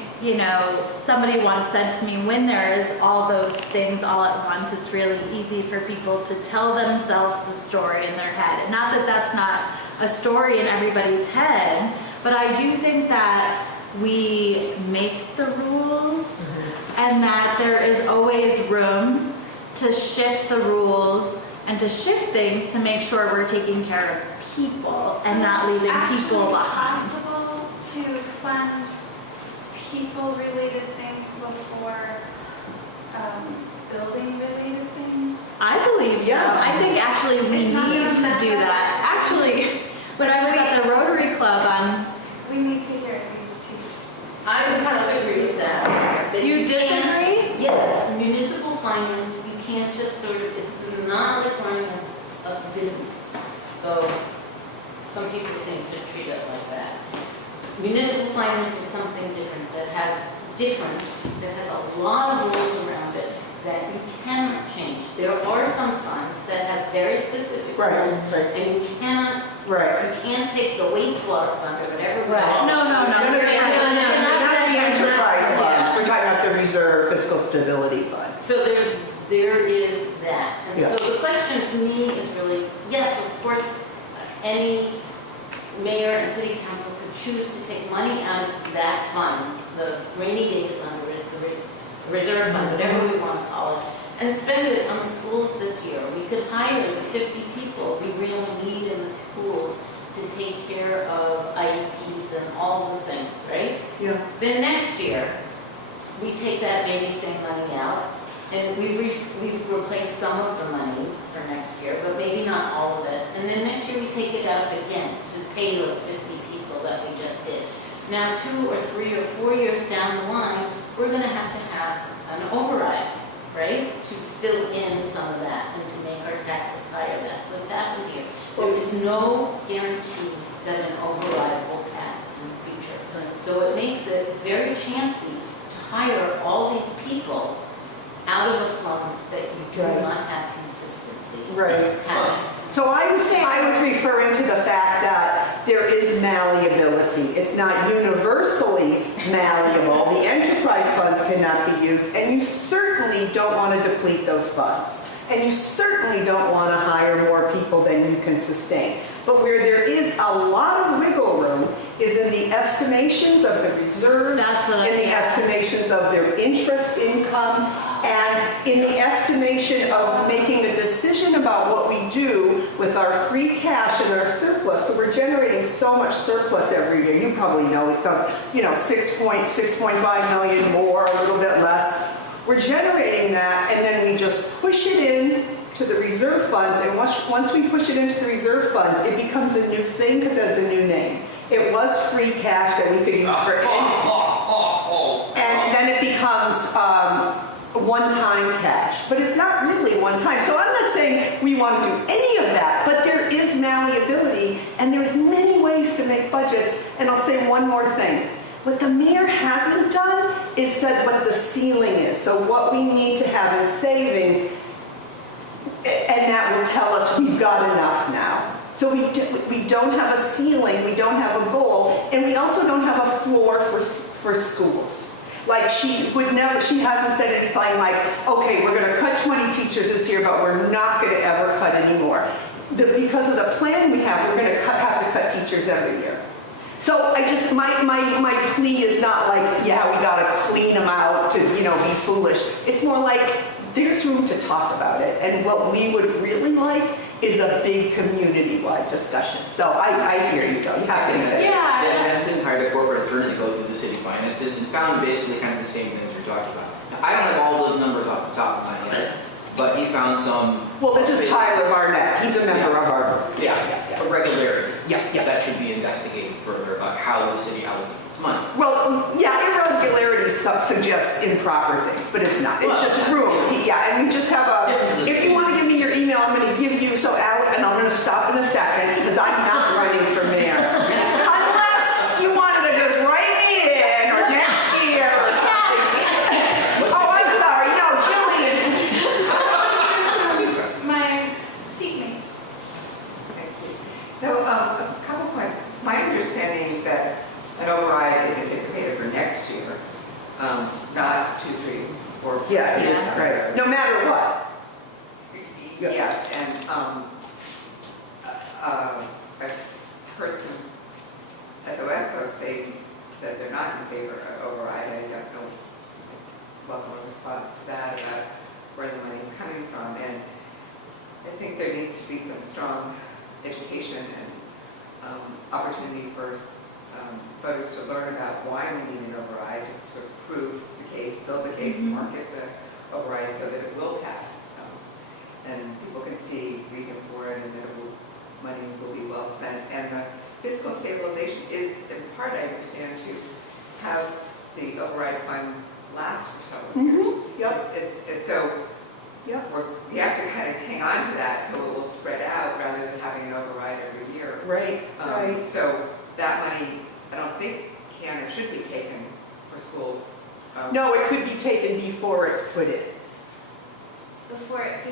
somebody once said to me, when there is all those things all at once, it's really easy for people to tell themselves the story in their head. And not that that's not a story in everybody's head, but I do think that we make the rules and that there is always room to shift the rules and to shift things to make sure we're taking care of people and not leaving people behind. Is it possible to fund people-related things before building-related things? I believe so. Yeah. I think actually we It's not need even to that do that. fast. Actually, when I was at the Rotary Club on, We need to hear these two. I would disagree with that. That you can't- disagree? Yes, municipal finance, you can't just sort of, it's not like running a business, though some people seem to treat it like that. Municipal finance is something different, that has a lot of rules around it that you cannot change. There are some funds that have very specific Right, rules, right. and you cannot, Right. you can't take the wastewater fund or whatever. we Right. call it. No. Not the enterprise Yeah. funds, we're talking about the reserve fiscal stability fund. So there is that. And Yeah. so the question to me is really, yes, of course, any mayor and city council could choose to take money out of that fund, the rainy day fund, or the reserve fund, whatever we want to call it, and spend it on the schools this year. We could hire the 50 people we really need in the schools to take care of IEPs and all the things, right? Yeah. Then next year, we take that maybe same money out, and we've replaced some of the money for next year, but maybe not all of it. And then next year, we take it out again to pay those 50 people that we just did. Now, 2 or 3 or 4 years down the line, we're going to have an override, right? To fill in some of that and to make our taxes higher. That's what's happened here. There is no guarantee that an override will pass in the future. So it makes it very chancy to hire all these people out of a fund that you do Right. not have Right. have. So I was referring to the fact that there is malleability. It's not universally malleable. The enterprise funds cannot be used, and you certainly don't want to deplete those funds. And you certainly don't want to hire more people than you can sustain. But where there is a lot of wiggle room is in the estimations of the reserves, That's what I- in the estimations of their interest income, and in the estimation of making a decision about what we do with our free cash and our surplus. So we're generating so much surplus every year. You probably know it sounds, 6.5 million more, a little bit less. We're generating that, and then we just push it in to the reserve funds, and once we push it into the reserve funds, it becomes a new thing because it has a new name. It was free cash that we could use for and then it becomes one-time cash. But it's not really one-time. So I'm not saying we want to do any of that, but there is malleability, and there's many ways to make budgets. And I'll say one more thing. What the mayor hasn't done is said what the ceiling is. So what we need to have in savings, and that will tell us we've got enough now. So we don't have a ceiling, we don't have a goal, and we also don't have a floor for schools. Like she hasn't said anything like, okay, we're gonna cut 20 teachers this year, but we're not gonna ever cut anymore. Because of the plan we have, we're gonna have to cut teachers every year. So my plea is not like, yeah, we gotta clean them out to, be foolish. It's more like, there's room to talk about it. And what we would really like is a big community-wide discussion. So I hear you, though. You have to say it. Yeah. Dan Benson hired a corporate attorney to go through the city finances and found basically kind of the same things you're talking about. Now, I don't have all those numbers off the top of my head, but he found some. Well, this is Tyler Barnett. He's a member of our board. Yeah, irregularities. Yeah. That should be investigated further about how the city allocates its money. Well, yeah, irregularities suggests improper things, but it's not. It's just room. Yeah, and we just have if you want to give me your email, I'm going to give you, and I'm going to stop in a second, because I'm not running for mayor. Unless you wanted to just write me in, or next year, or something. Oh, I'm sorry. No, Jillian. My seatmate. So, a couple points. It's my understanding that an override is anticipated for next year, not 2, 3, 4. Yeah, it is, right. No matter what. Yes, and I've heard some SOS folks say that they're not in favor of override. I don't know what the response to that about where the money's coming from. And I think there needs to be some strong education and opportunity for voters to learn about why we need an override, to sort of prove the case, build the case, market the override so that it will pass. And people can see reason for it, and that money will be well spent. And the fiscal stabilization is, in part, I understand, to have the override funds last for several years. Yep. So Yep. we have to kind of hang on to that so it will spread out rather than having an override every year. Right, right. So that money, I don't think can or should be taken for schools. No, it could be taken before it's put in. Before it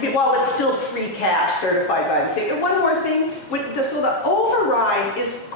being While it's still free cash certified by the state. And one more thing, so the override is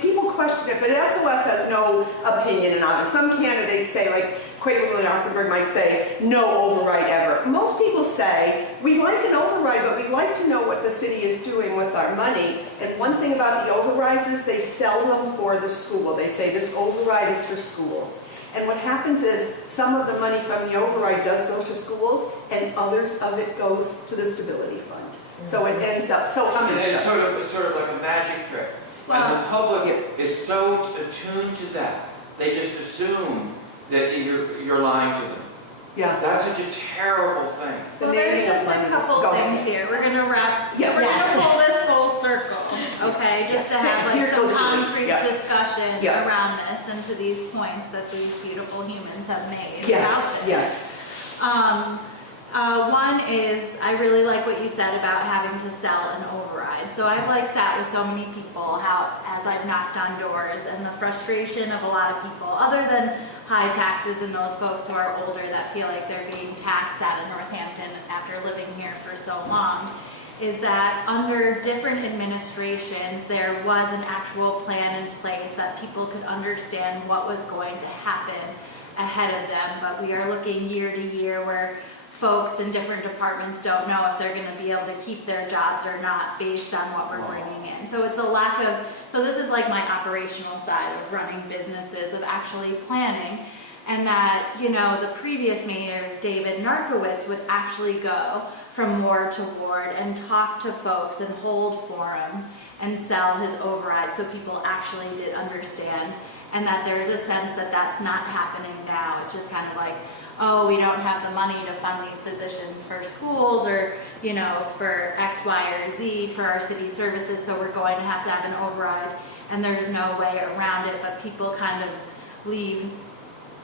people question it, but SOS has no opinion on it. Some candidates say, like Quaker William Arthurberg might say, no override ever. Most people say, we like an override, but we like to know what the city is doing with our money. And one thing about the overrides is they sell them for the school. They say this override is for schools. And what happens is some of the money from the override does go to schools, and others of it goes to the stability fund. So it ends up, It's sort of like a magic trick. And the public is so attuned to that, they just assume that you're lying to them. Yeah. That's such a terrible thing. Well, there's just a couple things here. We're gonna pull this full circle, okay? Just to have like some concrete discussion around this and to these points that these beautiful humans have made about this. Yes. One is, I really like what you said about having to sell an override. So I've like sat with so many people as I've knocked on doors, and the frustration of a lot of people, other than high taxes and those folks who are older that feel like they're being taxed out of Northampton after living here for so long, is that under different administrations, there was an actual plan in place that people could understand what was going to happen ahead of them. But we are looking year to year where folks in different departments don't know if they're gonna be able to keep their jobs or not based on what we're bringing in. So it's a lack of, so this is like my operational side of running businesses, of actually planning. And that, you know, the previous mayor, David Narkowitz, would actually go from ward to ward and talk to folks and hold forums and sell his override so people actually did understand, and that there's a sense that that's not happening now. It's just kind of like, oh, we don't have the money to fund these positions for schools or, you know, for X, Y, or Z for our city services, so we're going to have an override, and there's no way around it. But people kind of leave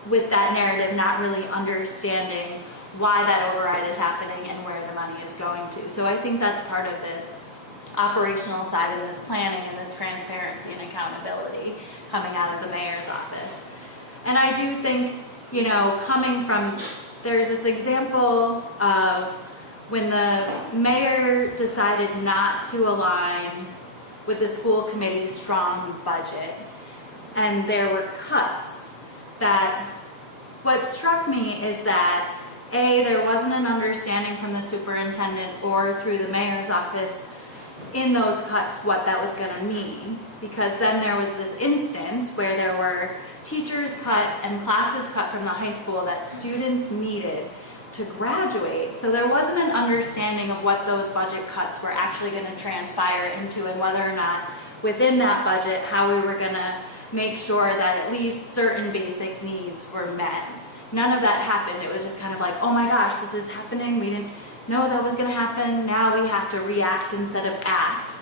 with that narrative not really understanding why that override is happening and where the money is going to. So I think that's part of this operational side of this planning and this transparency and accountability coming out of the mayor's office. And I do think, you know, coming from, there's this example of when the mayor decided not to align with the school committee's strong budget, and there were cuts, that what struck me is that A, there wasn't an understanding from the superintendent or through the mayor's office in those cuts what that was going to mean, because then there was this instance where there were teachers cut and classes cut from the high school that students needed to graduate. So there wasn't an understanding of what those budget cuts were actually going to transpire into, and whether or not within that budget how we were going to make sure that at least certain basic needs were met. None of that happened. It was just kind of like, oh my gosh, this is happening. We didn't know that was going to happen. Now we have to react instead of act.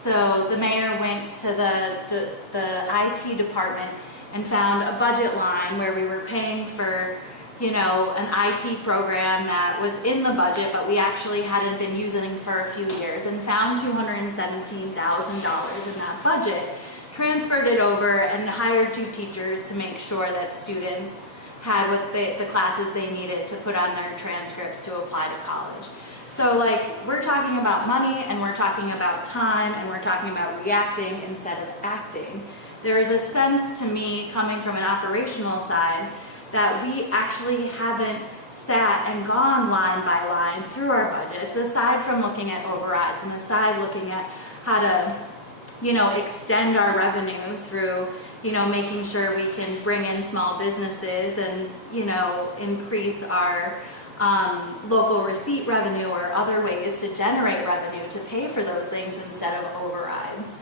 So the mayor went to the IT department and found a budget line where we were paying for, you know, an IT program that was in the budget, but we actually hadn't been using for a few years, and found $217,000 in that budget, transferred it over, and hired 2 teachers to make sure that students had what the classes they needed to put on their transcripts to apply to college. So like, we're talking about money, and we're talking about time, and we're talking about reacting instead of acting. There is a sense to me, coming from an operational side, that we actually haven't sat and gone line by line through our budgets, aside from looking at overrides and aside looking at how to, you know, extend our revenue through, you know, making sure we can bring in small businesses and, you know, increase our local receipt revenue or other ways to generate revenue to pay for those things instead of overrides.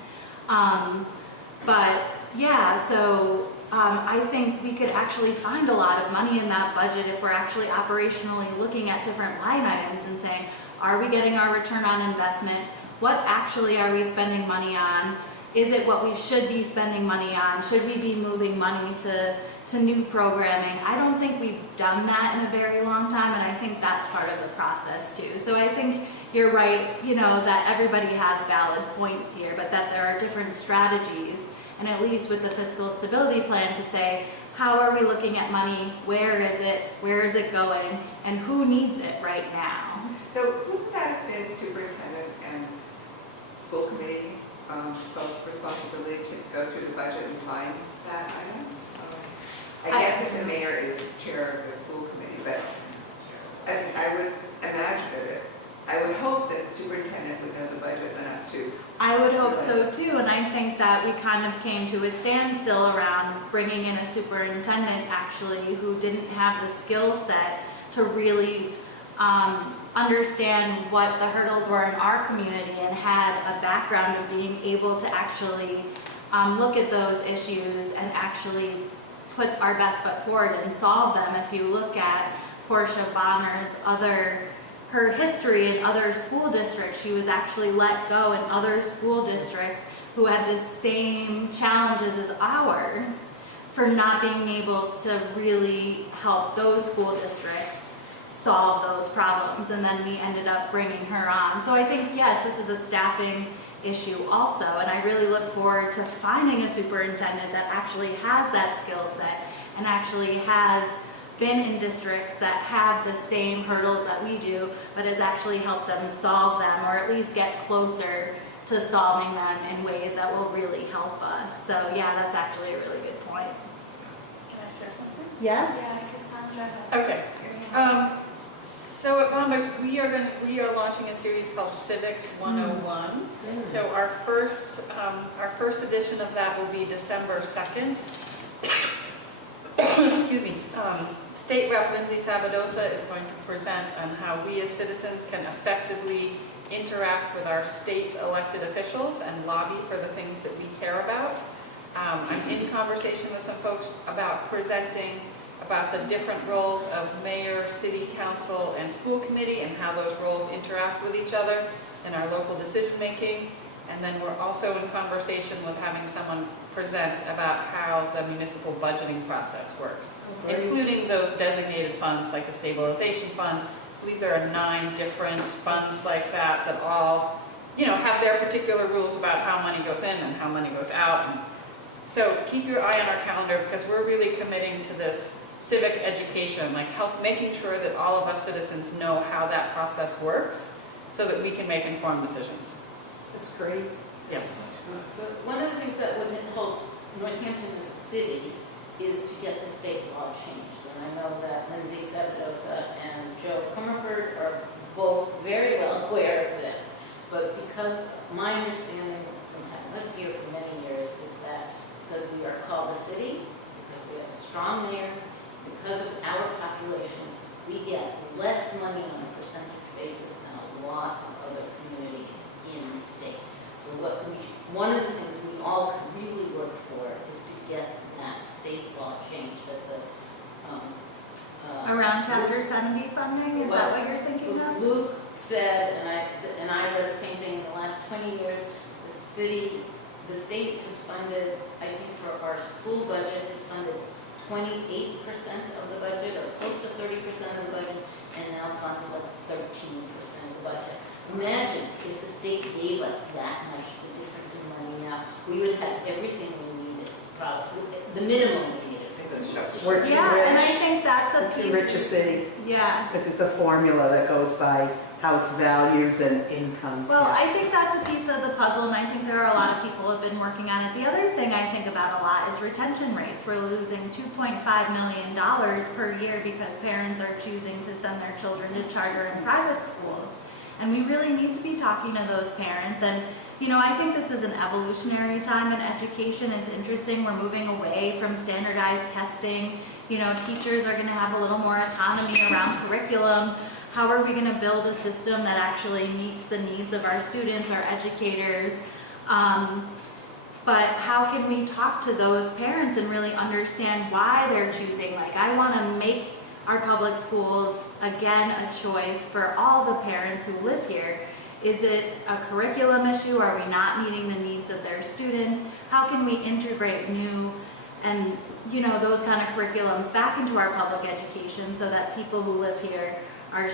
But yeah, so I think we could actually find a lot of money in that budget if we're actually operationally looking at different line items and saying, are we getting our return on investment? What actually are we spending money on? Is it what we should be spending money on? Should we be moving money to new programming? I don't think we've done that in a very long time, and I think that's part of the process too. So I think you're right, you know, that everybody has valid points here, but that there are different strategies, and at least with the fiscal stability plan, to say, how are we looking at money? Where is it going? And who needs it right now? So wouldn't that be superintendent and school committee both responsibility to go through the budget and find that item? I get that the mayor is chair of the school committee, but I mean, I would imagine it. I would hope that the superintendent would know the budget enough to. I would hope so too, and I think that we kind of came to a standstill around bringing in a superintendent actually who didn't have the skill set to really understand what the hurdles were in our community, and had a background of being able to actually look at those issues and actually put our best foot forward and solve them. If you look at Portia Bonner's her history in other school districts, she was actually let go in other school districts who had the same challenges as ours, for not being able to really help those school districts solve those problems. And then we ended up bringing her on. So I think, yes, this is a staffing issue also, and I really look forward to finding a superintendent that actually has that skill set and actually has been in districts that have the same hurdles that we do, but has actually helped them solve them, or at least get closer to solving them in ways that will really help us. So yeah, that's actually a really good point. Can I share something? Yes? Yeah, Cassandra has Okay. your hand. So at Bombyx, we are launching a series called Civics 101. So our first edition of that will be December 2nd. Excuse me. State Rep Lindsay Sabadosa is going to present on how we as citizens can effectively interact with our state elected officials and lobby for the things that we care about. I'm in conversation with some folks about presenting about the different roles of mayor, city council, and school committee and how those roles interact with each other in our local decision making. And then we're also in conversation with having someone present about how the municipal budgeting process works, including those designated funds like the stabilization fund. I believe there are 9 different funds like that that all, have their particular rules about how money goes in and how money goes out. And so keep your eye on our calendar because we're really committing to this civic education, like making sure that all of us citizens know how that process works so that we can make informed decisions. That's great. Yes. So one of the things that would help Northampton as a city is to get the state law changed. And I know that Lindsay Sabadosa and Joe Comerford are both very well aware of this. But because my understanding from having lived here for many years is that because we are called a city, because we have a strong mayor, because of our population, we get less money on a percentage basis than a lot of other communities in the state. So one of the things we all could really work for is to get that state law changed. That Around Chapter 70 funding, is that what you're thinking of? Luke said, and I read the same thing in the last 20 years, the state has funded, I think for our school budget, has funded 28% of the budget, or close to 30% of the budget, and now funds like 13% of the budget. Imagine if the state gave us that much, the difference in money now, we would have everything we needed, probably, the minimum we needed for the schools. We're too Yeah, and I rich, think that's a too piece. rich a city, Yeah. because it's a formula that goes by house values and income. Well, I think that's a piece of the puzzle, and I think there are a lot of people who have been working on it. The other thing I think about a lot is retention rates. We're losing $2.5 million per year because parents are choosing to send their children to charter and private schools. And we really need to be talking to those parents. And, I think this is an evolutionary time in education. It's interesting. We're moving away from standardized testing. Teachers are going to have a little more autonomy around curriculum. How are we going to build a system that actually meets the needs of our students, our educators? But how can we talk to those parents and really understand why they're choosing? Like, I want to make our public schools, again, a choice for all the parents who live here. Is it a curriculum issue? Are we not meeting the needs of their students? How can we integrate new and, those kind of curriculums back into our public education so that people who live here are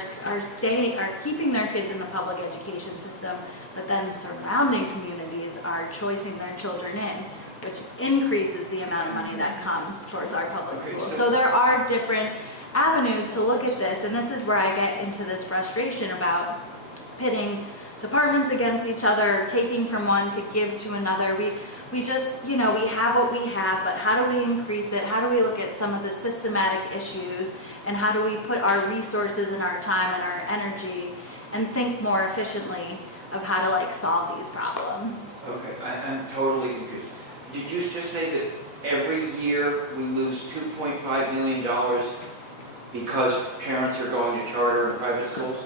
keeping their kids in the public education system, but then surrounding communities are choicing their children in, which increases the amount of money that comes towards our public schools. So there are different avenues to look at this, and this is where I get into this frustration about pitting departments against each other, taking from one to give to another. We just, we have what we have, but how do we increase it? How do we look at some of the systematic issues? And how do we put our resources and our time and our energy and think more efficiently of how to solve these problems? Okay, I'm totally confused. Did you just say that every year we lose $2.5 million because parents are going to charter and private schools?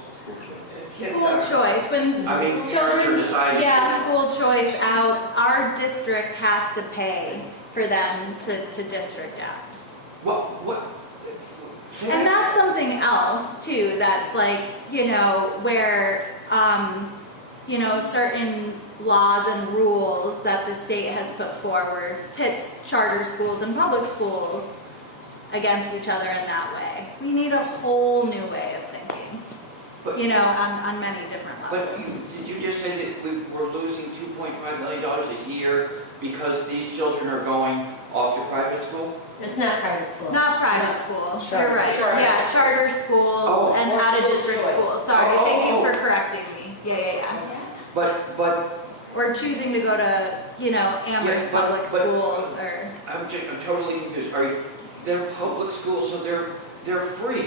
School choice, when I mean, parents are children, deciding. yeah, school choice out, our district has to pay for them to district out. What? And that's something else too, that's where, certain laws and rules that the state has put forward pits charter schools and public schools against each other in that way. We need a whole new way of thinking. you know, on many different But levels. did you just say that we're losing $2.5 million a year because these children are going off to private school? It's not private school. Not private school, Charter. you're right, Charter. yeah, charter schools Oh, and or out of school district choice. schools, sorry, Oh, oh, thank you oh. for correcting me, yeah. But Or choosing to go to, you know, Amherst Yeah, but- Public but- Schools, or, I'm totally confused. They're public schools, so they're free.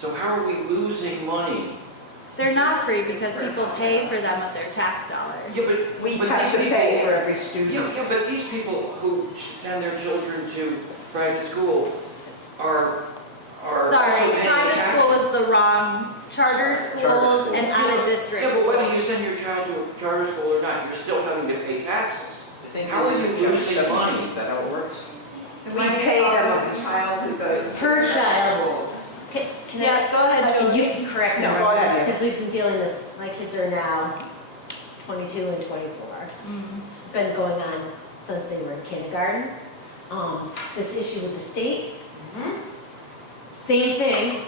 So how are we losing money? they're not free because people pay for them with their tax dollars. Yeah, but We but have to these pay people- for every student. Yeah, but these people who send their children to private school are Sorry, also paying private taxes. school is the wrong, charter schools and out of district Yeah, but schools. whether you send your child to a charter school or not, you're still having to pay taxes. I think How is it's it losing money? Is that how it works? We pay them. The child who goes. to Per the child. Can I? Yeah, go ahead, Julie. You can correct me, No, go ahead. because we've been dealing this, my kids are now 22 and 24. This has been going on since they were in kindergarten. This issue with the state, same thing,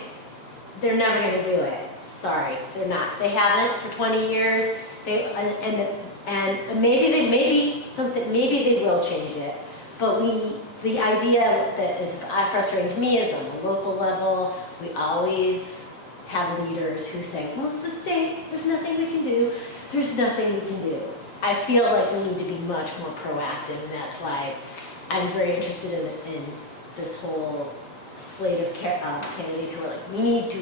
they're never gonna do it. Sorry, they're not. They haven't for 20 years. And maybe they will change it. But the idea that is frustrating to me is on the local level, we always have leaders who say, well, it's the state, there's nothing we can do. There's nothing we can do. I feel like we need to be much more proactive, and that's why I'm very interested in this whole slate of candidates who are like, we need to,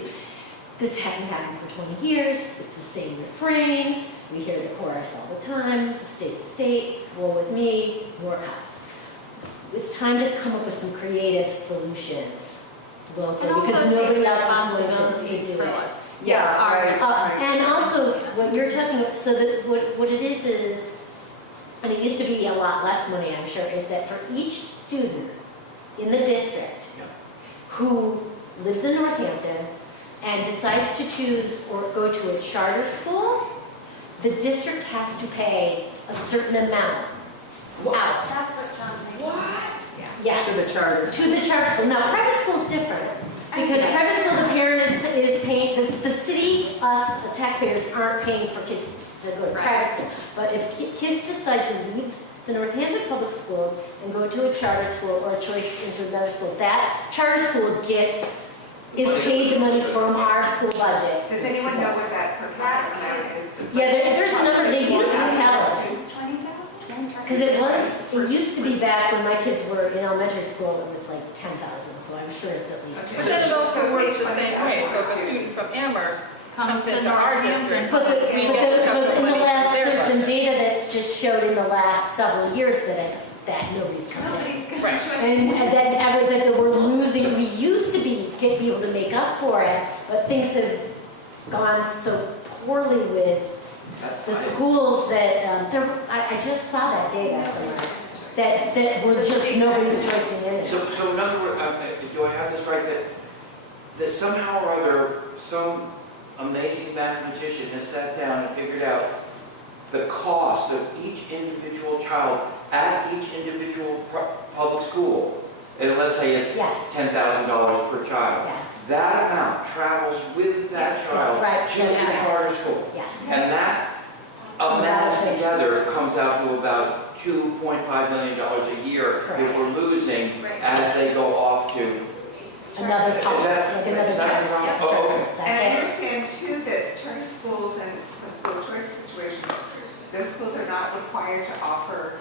this hasn't happened for 20 years, it's the same refrain, we hear the chorus all the time, the state, war with me, more cuts. It's time to come up with some creative solutions locally, And also because take nobody else is responsibility going to do for it. what's Yeah, our right. responsibility. And also, what you're talking about, so that what it is, and it used to be a lot less money, I'm sure, is that for each student in the district who lives in Northampton and decides to choose or go to a charter school, the district has to pay a certain amount out. That's what John thinks. Yes. To the charter. To the charter school. Now, private school is different. Because private school, the parent is paying, the city, us, the taxpayers, aren't paying for kids to go to private school. But if kids decide to leave the Northampton Public Schools and go to a charter school or a choice into another school, that charter school is paid the money from our school budget. Does anyone know what that per capita amount is? Yeah, there's a number, they used to tell us. 20,000? Because it used to be back when my kids were in elementary school, it was like 10,000, so I'm sure it's at least. But then it also works the same way, so if a student from Amherst comes into our district, But we get just in the money last, from their there's been budget. data that's just showed in the last several years that nobody's coming in. Nobody's gonna Right. choose. And that we're losing, we used to be able to make up for it, but things have gone so poorly with That's the fine. schools that, I just saw that data somewhere, that we're just, nobody's choicing in it. So in other words, do I have this right, that somehow or other, some amazing mathematician has sat down and figured out the cost of each individual child at each individual public school, and let's say it's Yes. $10,000 per child. Yes, That amount travels with that Yes, child right, to that's the correct. charter school. yes. And that amount together comes out to about $2.5 million a year that Correct. we're losing Right. as they go off to. Another Is college, that- like another is that charter. wrong? Yeah, Oh, charter. okay. And I That's it. understand too that charter schools and some school choice situations, those schools are not required to offer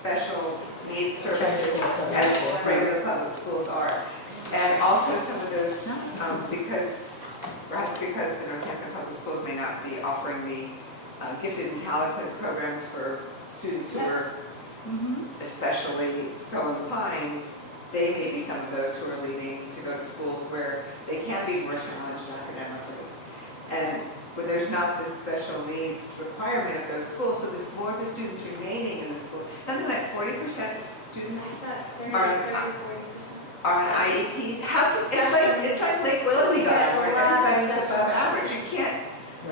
special needs services as regular public schools are. And also some of those, perhaps because the Northampton Public Schools may not be offering the gifted and talented programs for students who are especially so inclined, they may be some of those who are leaving to go to schools where they can be more challenged academically. And when there's not this special needs requirement of those schools, so there's more of the students remaining in the school. Something like 40% of students are on IEPs. It's like Lake Willoughby, where everybody's above average. You can't,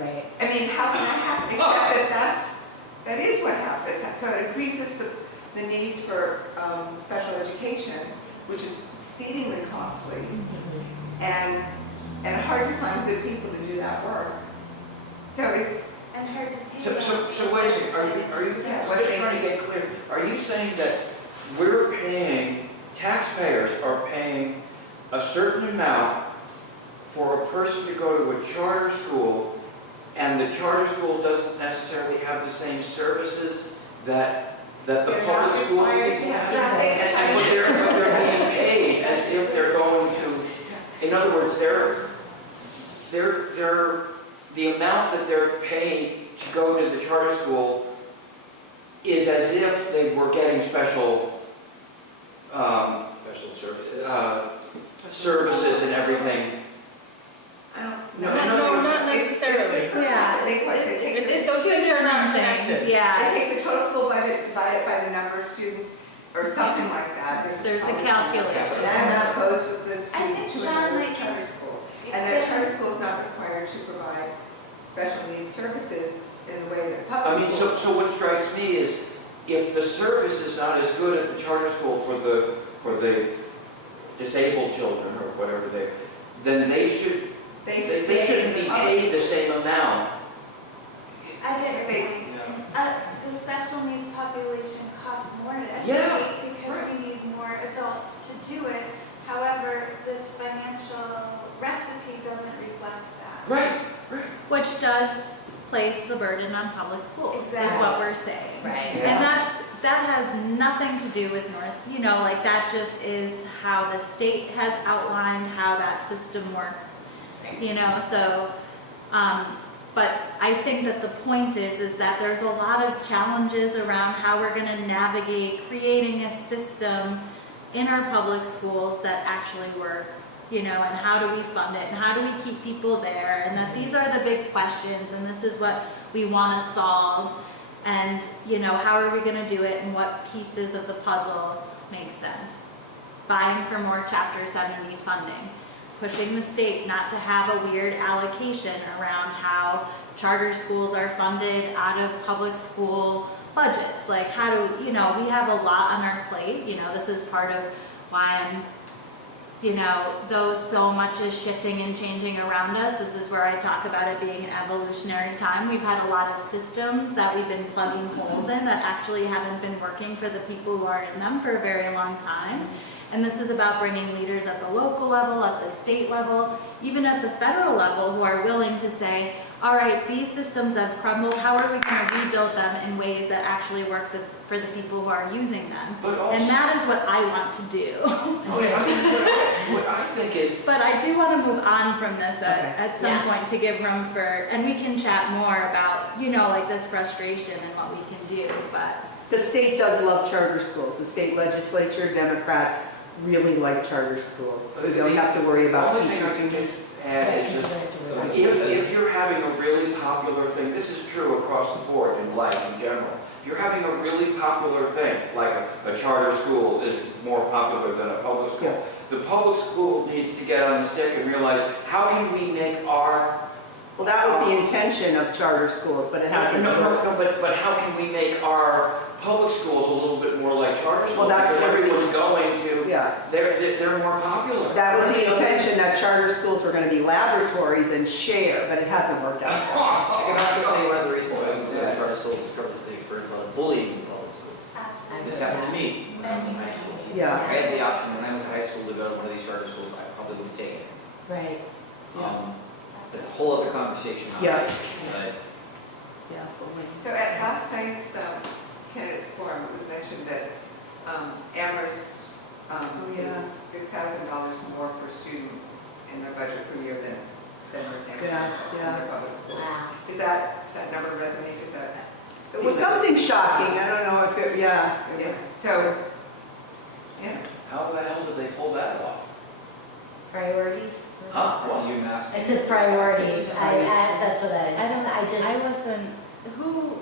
Right. I mean, how can that happen? Except that is what happens. So it increases the needs for special education, which is exceedingly costly and hard to find good people to do that work. So it's, And hard to pay. So wait a second, are you, Yeah, I'm just trying to get clear, are you saying that we're paying, taxpayers are paying a certain amount for a person to go to a charter school, and the charter school doesn't necessarily have the same services that the They're not public school required to people have have? that. And but they're being paid as if they're going to, in other words, the amount that they're paid to go to the charter school is as if they were getting special, Special services. services and everything. I don't No, know. not necessarily. Yeah. They take It's the, those things are not Things, connected. yeah. they take the total school budget, divide it by the number of students, or something like that. There's a always- calculation. And I'm not opposed with this I student think to John another might- charter school. And that charter school is not required to provide special needs services in the way that I public mean, schools. so what strikes me is, if the service is not as good at the charter school for the disabled children, or whatever then they shouldn't be paid the same amount. I get your They- point. The special needs population costs more to Yeah, educate because we need more adults to do it. However, this financial recipe doesn't reflect that. Right. Which does place the burden on public schools, is Exactly. what we're saying. Right. And that has nothing to do with North, like that just is how the state has outlined how that system works. So, but I think that the point is that there's a lot of challenges around how we're gonna navigate creating a system in our public schools that actually works, and how do we fund it, and how do we keep people there, and that these are the big questions, and this is what we wanna solve, and, how are we gonna do it, and what pieces of the puzzle make sense. Vying for more Chapter 70 funding, pushing the state not to have a weird allocation around how charter schools are funded out of public school budgets. Like, how do, we have a lot on our plate, this is part of why I'm, though so much is shifting and changing around us, this is where I talk about it being an evolutionary time. We've had a lot of systems that we've been plugging holes in that actually haven't been working for the people who are in them for a very long time. And this is about bringing leaders at the local level, at the state level, even at the federal level, who are willing to say, all right, these systems have crumbled, how are we going to rebuild them in ways that actually work for the people who are using them? But also, And that is what I want to do. what I think is, But I do want to move on from this at some Yeah. point to give room for, and we can chat more about, like this frustration and what we can do, but. The state does love charter schools. The state legislature, Democrats really like charter schools. So we don't have to worry about the only thing I teachers. can just add is just, if you're having a really popular thing, this is true across the board in life in general. You're having a really popular thing, like a charter school is more popular than a public school. Yeah. The public school needs to get on the stick and realize, how can we make our... Well, that was the intention of charter schools, but it hasn't. No, but how can we make our public schools a little bit more like charter schools? Well, that's because what the- everyone's going to, Yeah. they're more popular. That was the intention, that charter schools were going to be laboratories and share, but it hasn't worked out. I can also tell you one of the reasons why we go to charter schools is because of the experience on bullying in public schools. Absolutely. This happened to me when I was in high school. Yeah. I had the option when I went to high school to go to one of these charter schools, I probably would have taken it. Right. That's a whole other conversation. Yeah. But Yeah. So at last night's candidates forum, it was mentioned that Amherst is $6,000 more per student in their budget per year than Northampton in their public school. Wow. Does that number resonate? Is that? It was something shocking. I don't know if it, Yeah. So, yeah. How the hell did they pull that off? Priorities? Huh? Well, you masked. I said priorities. That's what I wasn't,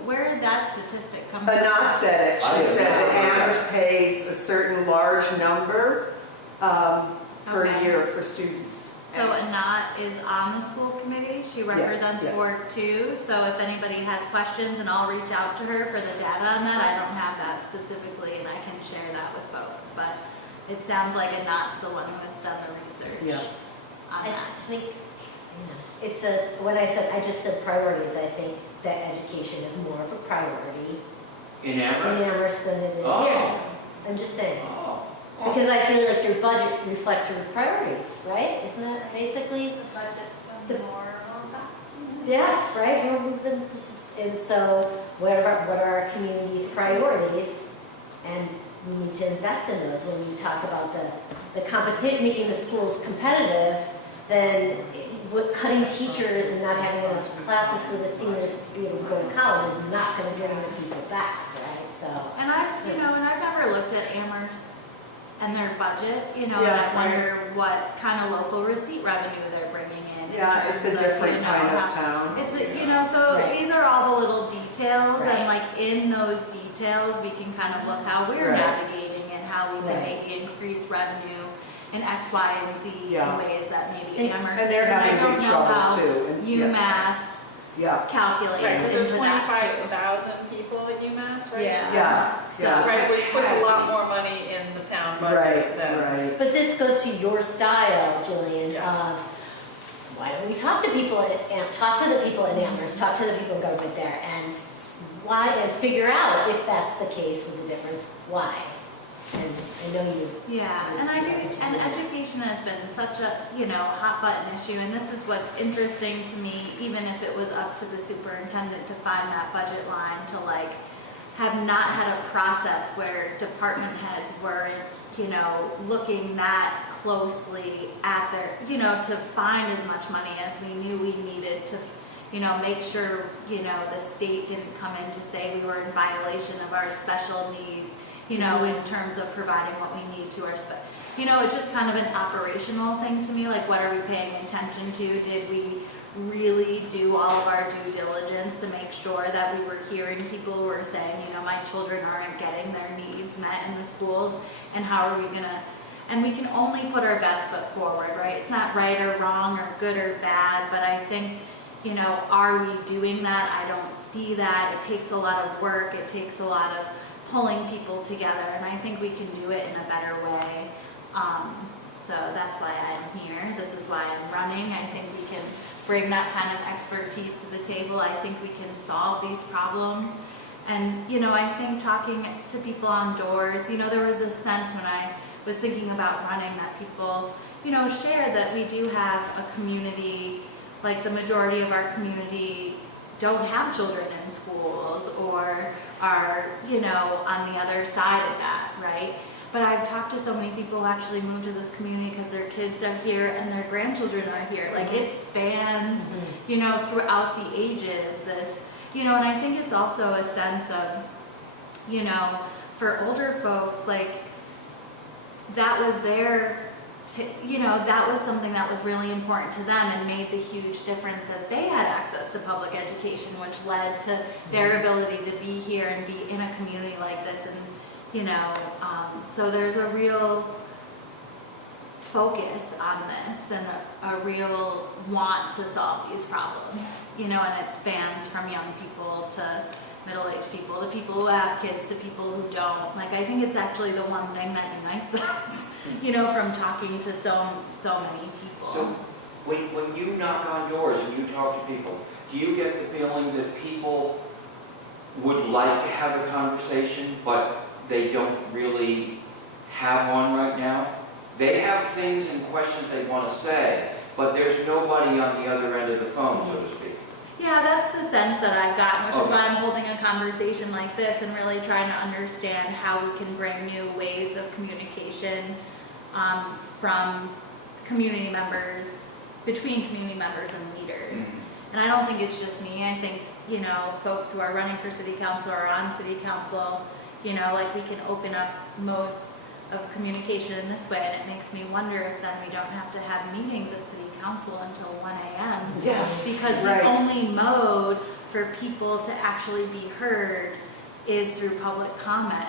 where did that statistic come from? Anat said it. She said that Amherst pays a certain large number per Okay. year for students. So Anat is on the school committee, she represents yeah. Ward 2, so if anybody has questions, and I'll reach out to her for the data on that, I don't have that specifically, and I can share that with folks, but it sounds like Anat's the one who has done the research Yeah. on I that. think, yeah. when I just said priorities, I think that education is more of a priority In in Amherst? Amherst than it is Oh. here. I'm just saying. Oh. Because I feel like your budget reflects your priorities, right? Isn't that basically? The budget's The- more on top. Yes, right? And so what are our community's priorities? And we need to invest in those. When you talk about the competition, making the schools competitive, then cutting teachers and not having enough classes for the seniors to be able to go to college is not going to bring the people back, right? So. And I've never looked at Amherst and their budget, and Yeah, I wonder what kind of local receipt revenue they're bringing in. Yeah, it's a in terms of, different kind of town. It's, so Right. these are all the little details, Right. and like in those details, we can kind of look how we're Right. navigating and how we can Right. maybe increase revenue in X, Y, and Z Yeah. in ways that maybe And- Amherst. And they're isn't. I having don't big know how trouble too. And- yeah. UMass Yeah, calculates Right, because into there's that too. 25,000 people at UMass, right? Yeah. yeah, So- yeah. Right, which puts a lot more money in the town budget Right, than. right. But this goes to your style, Jillian, Yes. of why don't we talk to people talk to the people in Amherst, talk to the people in government there, and figure out if that's the case with the difference, why? And I know you. Yeah, and I do, and education has been such a, hot button issue, and this is what's interesting to me, even if it was up to the superintendent to find that budget line, to have not had a process where department heads weren't, looking that closely at their, to find as much money as we knew we needed to, make sure, the state didn't come in to say we were in violation of our special need, in terms of providing what we need to our it's just kind of an operational thing to me, like what are we paying attention to? Did we really do all of our due diligence to make sure that we were hearing people who were saying, my children aren't getting their needs met in the schools, and how are we gonna, and we can only put our best foot forward, right? It's not right or wrong or good or bad, but I think, are we doing that? I don't see that. It takes a lot of work. It takes a lot of pulling people together, and I think we can do it in a better way. So that's why I'm here. This is why I'm running. I think we can bring that kind of expertise to the table. I think we can solve these problems. And, I think talking to people on doors, there was this sense when I was thinking about running that people, shared that we do have a community, like the majority of our community don't have children in schools or are, on the other side of that, right? But I've talked to so many people who actually moved to this community because their kids are here and their grandchildren are here. Like it spans, throughout the ages, this, and I think it's also a sense of, for older folks, like that was that was something that was really important to them and made the huge difference that they had access to public education, which led to their ability to be here and be in a community like this. And, so there's a real focus on this and a real want to solve these problems, and it spans from young people to middle-aged people, to people who have kids, to people who don't. Like, I think it's actually the one thing that unites us, from talking to so many people. So when you knock on doors and you talk to people, do you get the feeling that people would like to have a conversation, but they don't really have one right now? They have things and questions they want to say, but there's nobody on the other end of the phone, so to speak. Yeah, that's the sense that I've gotten, which is Okay. why I'm holding a conversation like this and really trying to understand how we can bring new ways of communication from community members, between community members and leaders. And I don't think it's just me. I think, folks who are running for city council or on city council, like we can open up modes of communication in this way, and it makes me wonder if then we don't have to have meetings at city council until 1 a.m. Yes, Because right. the only mode for people to actually be heard is through public comment.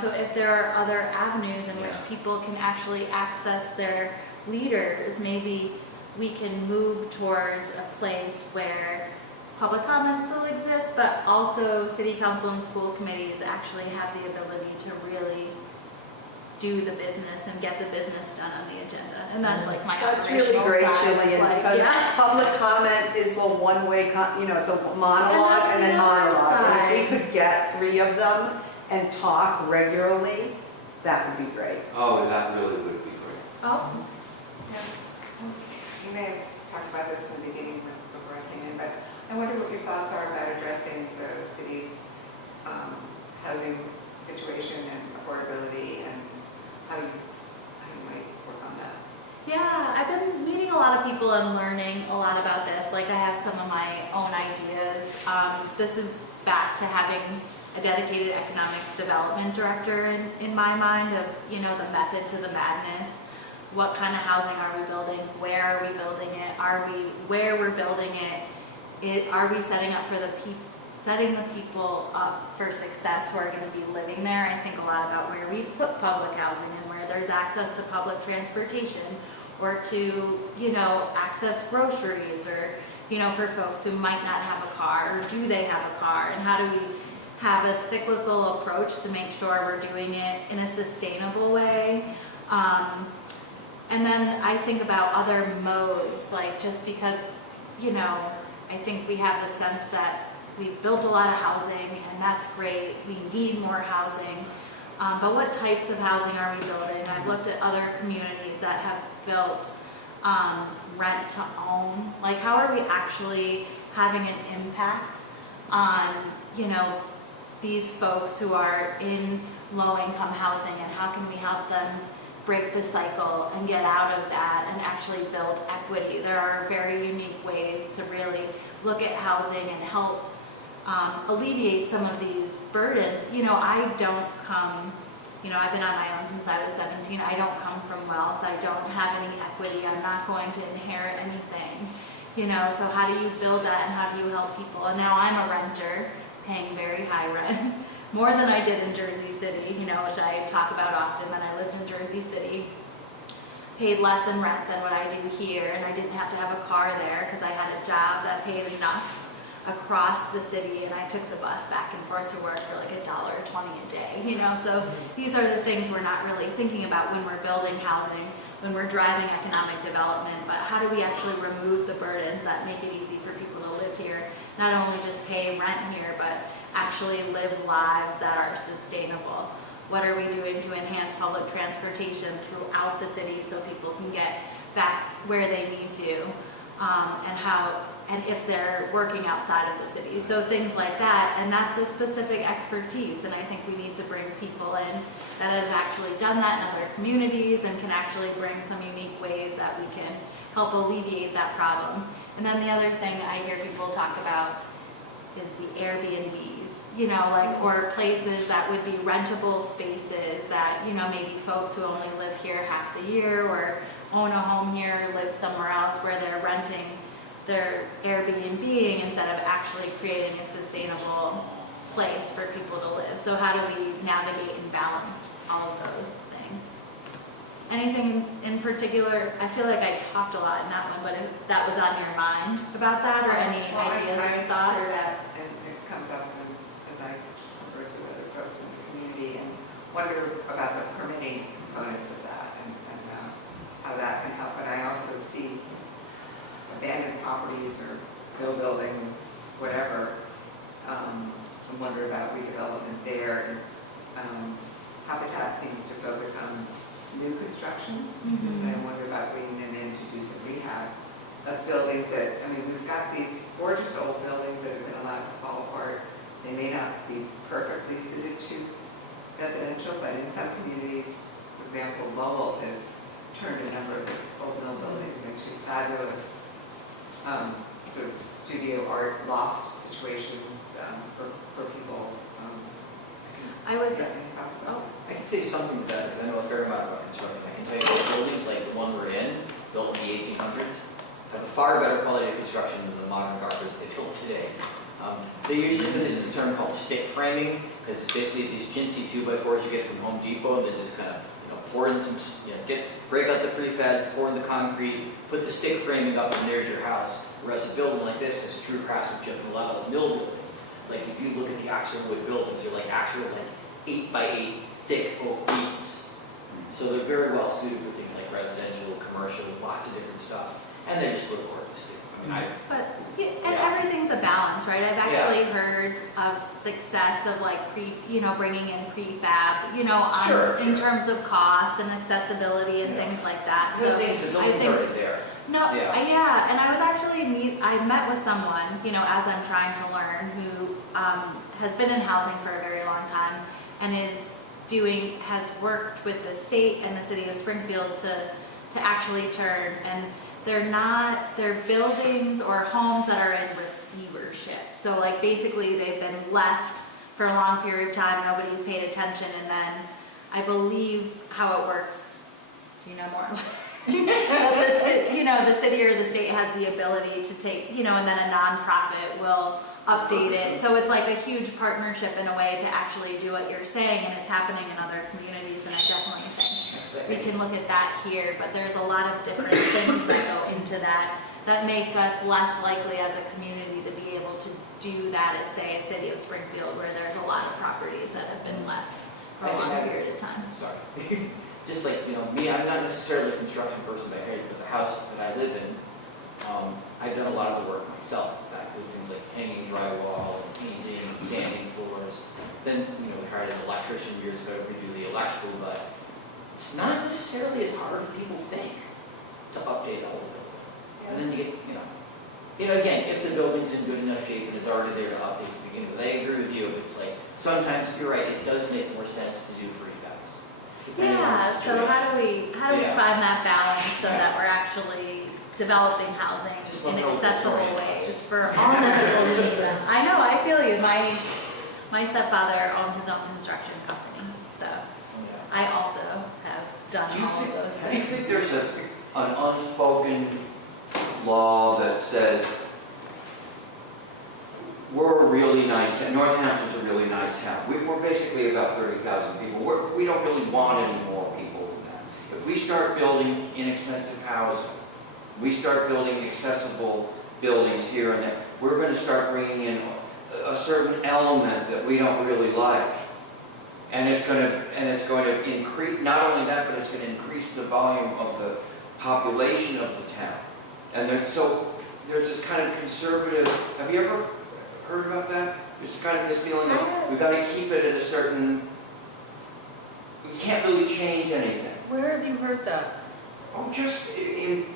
So if there are other avenues in which people can actually access their leaders, maybe we can move towards a place where public comment still exists, but also city council and school committees actually have the ability to really do the business and get the business done on the agenda. And that's like my That's operational really great, side, Jillian, like, because yeah. public comment is a one-way, it's a monologue that's and the then other monologue. And if we side. could get 3 of them and talk regularly, that would be great. Oh, that really would be great. Oh, You may have talked about this in the beginning before I came in, but I wonder what your thoughts are about addressing the city's housing situation and affordability and how you might work on that. yeah, I've been meeting a lot of people and learning a lot about this. Like I have some of my own ideas. This is back to having a dedicated economic development director in my mind of, the method to the madness. What kind of housing are we building? Where are we building it? Where we're building it? Are we setting the people up for success who are going to be living there? I think a lot about where we put public housing and where there's access to public transportation or to, access groceries or, for folks who might not have a car, or do they have a car? And how do we have a cyclical approach to make sure we're doing it in a sustainable way? And then I think about other modes, like just because, I think we have the sense that we've built a lot of housing and that's great, we need more housing, but what types of housing are we building? I've looked at other communities that have built rent to own. Like how are we actually having an impact on, these folks who are in low-income housing, and how can we help them break the cycle and get out of that and actually build equity? There are very unique ways to really look at housing and help alleviate some of these burdens. I don't come, I've been on my own since I was 17. I don't come from wealth. I don't have any equity. I'm not going to inherit anything. So how do you build that and how do you help people? And now I'm a renter paying very high rent, more than I did in Jersey City, which I talk about often. When I lived in Jersey City, paid less in rent than what I do here, and I didn't have to have a car there because I had a job that paid enough across the city, and I took the bus back and forth to work for like $1.20 a day, So these are the things we're not really thinking about when we're building housing, when we're driving economic development, but how do we actually remove the burdens that make it easy for people to live here, not only just pay rent here, but actually live lives that are sustainable. What are we doing to enhance public transportation throughout the city so people can get back where they need to, and if they're working outside of the city. So things like that, and that's a specific expertise, and I think we need to bring people in that have actually done that in other communities and can actually bring some unique ways that we can help alleviate that problem. And then the other thing I hear people talk about is the Airbnbs, or places that would be rentable spaces that, maybe folks who only live here half the year or own a home here, live somewhere else where they're renting their Airbnb instead of actually creating a sustainable place for people to live. So how do we navigate and balance all of those things? Anything in particular? I feel like I talked a lot in that one, but if that was on your mind about that, or any ideas or thoughts? I hear that, and it comes up as I converse with other folks in the community and wonder about the permitting components of that and how that can help. And I also see abandoned properties or mill buildings, whatever, and wonder about redevelopment there. Habitat seems to focus on new construction, and I wonder about bringing them in to do some rehab of buildings that, we've got these gorgeous old buildings that have been allowed to fall apart. They may not be perfectly suited to residential, but in some communities, for example, Lowell has turned a number of these old mill buildings into fabulous sort of studio art loft situations for people. I was. I can say something to that, because I know a fair amount about construction. I can tell you that buildings like the one we're in, built in the 1800s, have a far better quality of construction than the modern garbage they build today. They usually there's this term called stick framing, because it's basically these chintzy 2x4s you get from Home Depot, and they just kind of pour in some, break out the prefabs, pour in the concrete, put the stick framing up, and there's your house. Whereas a building like this has true craftsmanship, and a lot of those mill buildings, like if you look at the actual wood buildings, they're like actual 8x8 thick oak beams. So they're very well suited for things like residential, commercial, lots of different stuff. And they're just little orphans too. I mean, But, and Yeah. everything's a balance, right? I've Yeah. actually heard of success of like bringing in prefab, Sure, in sure. terms of cost and accessibility and Yeah. things like that. the So thing is, the I building's think, already there. no, Yeah. yeah, and I was actually, I met with someone, as I'm trying to learn, who has been in housing for a very long time and has worked with the state and the city of Springfield to actually turn, and they're buildings or homes that are in receivership. So like basically they've been left for a long period of time, nobody's paid attention, and then I believe how it works, do you know more? But the city or the state has the ability to take, and then a nonprofit will update it. So it's like a huge partnership in a way to actually do what you're saying, and it's happening in other communities, and I definitely think we can look at that here, but there's a lot of different things that go into that make us less likely as a community to be able to do that as, say, a city of Springfield, where there's a lot of properties that have been left for a long period of time. Sorry. Just like, me, I'm not necessarily a construction person by trade, but the house that I live in, I've done a lot of the work myself. In fact, those things like hanging drywall and painting and sanding floors. Then, we hired an electrician years ago to redo the electrical, but it's not necessarily as hard as people think to update a whole building. And then you get, again, if the building's in good enough shape and is already there to update to begin with, I agree with you. It's like, sometimes you're right, it does make more sense to do prefabs. depending on the Yeah, so situation. how do we Yeah. find that balance so Yeah. that we're actually developing housing Just in don't know what's accessible organized. ways for all the people who need them? I know, I feel you. My stepfather owned his own construction company, so Yeah. I also have done Do you all of those do you things. think there's an unspoken law that says we're a really nice town, Northampton's a really nice town. We're basically about 30,000 people. We don't really want any more people than that. If we start building inexpensive housing, we start building accessible buildings here and there, we're going to start bringing in a certain element that we don't really like. And it's going to increase, not only that, but it's going to increase the volume of the population of the town. And there's this kind of conservative, have you ever heard about that? There's kind of this feeling that we've got to keep it at a certain, we can't really change anything. Where have you heard that? Oh, just in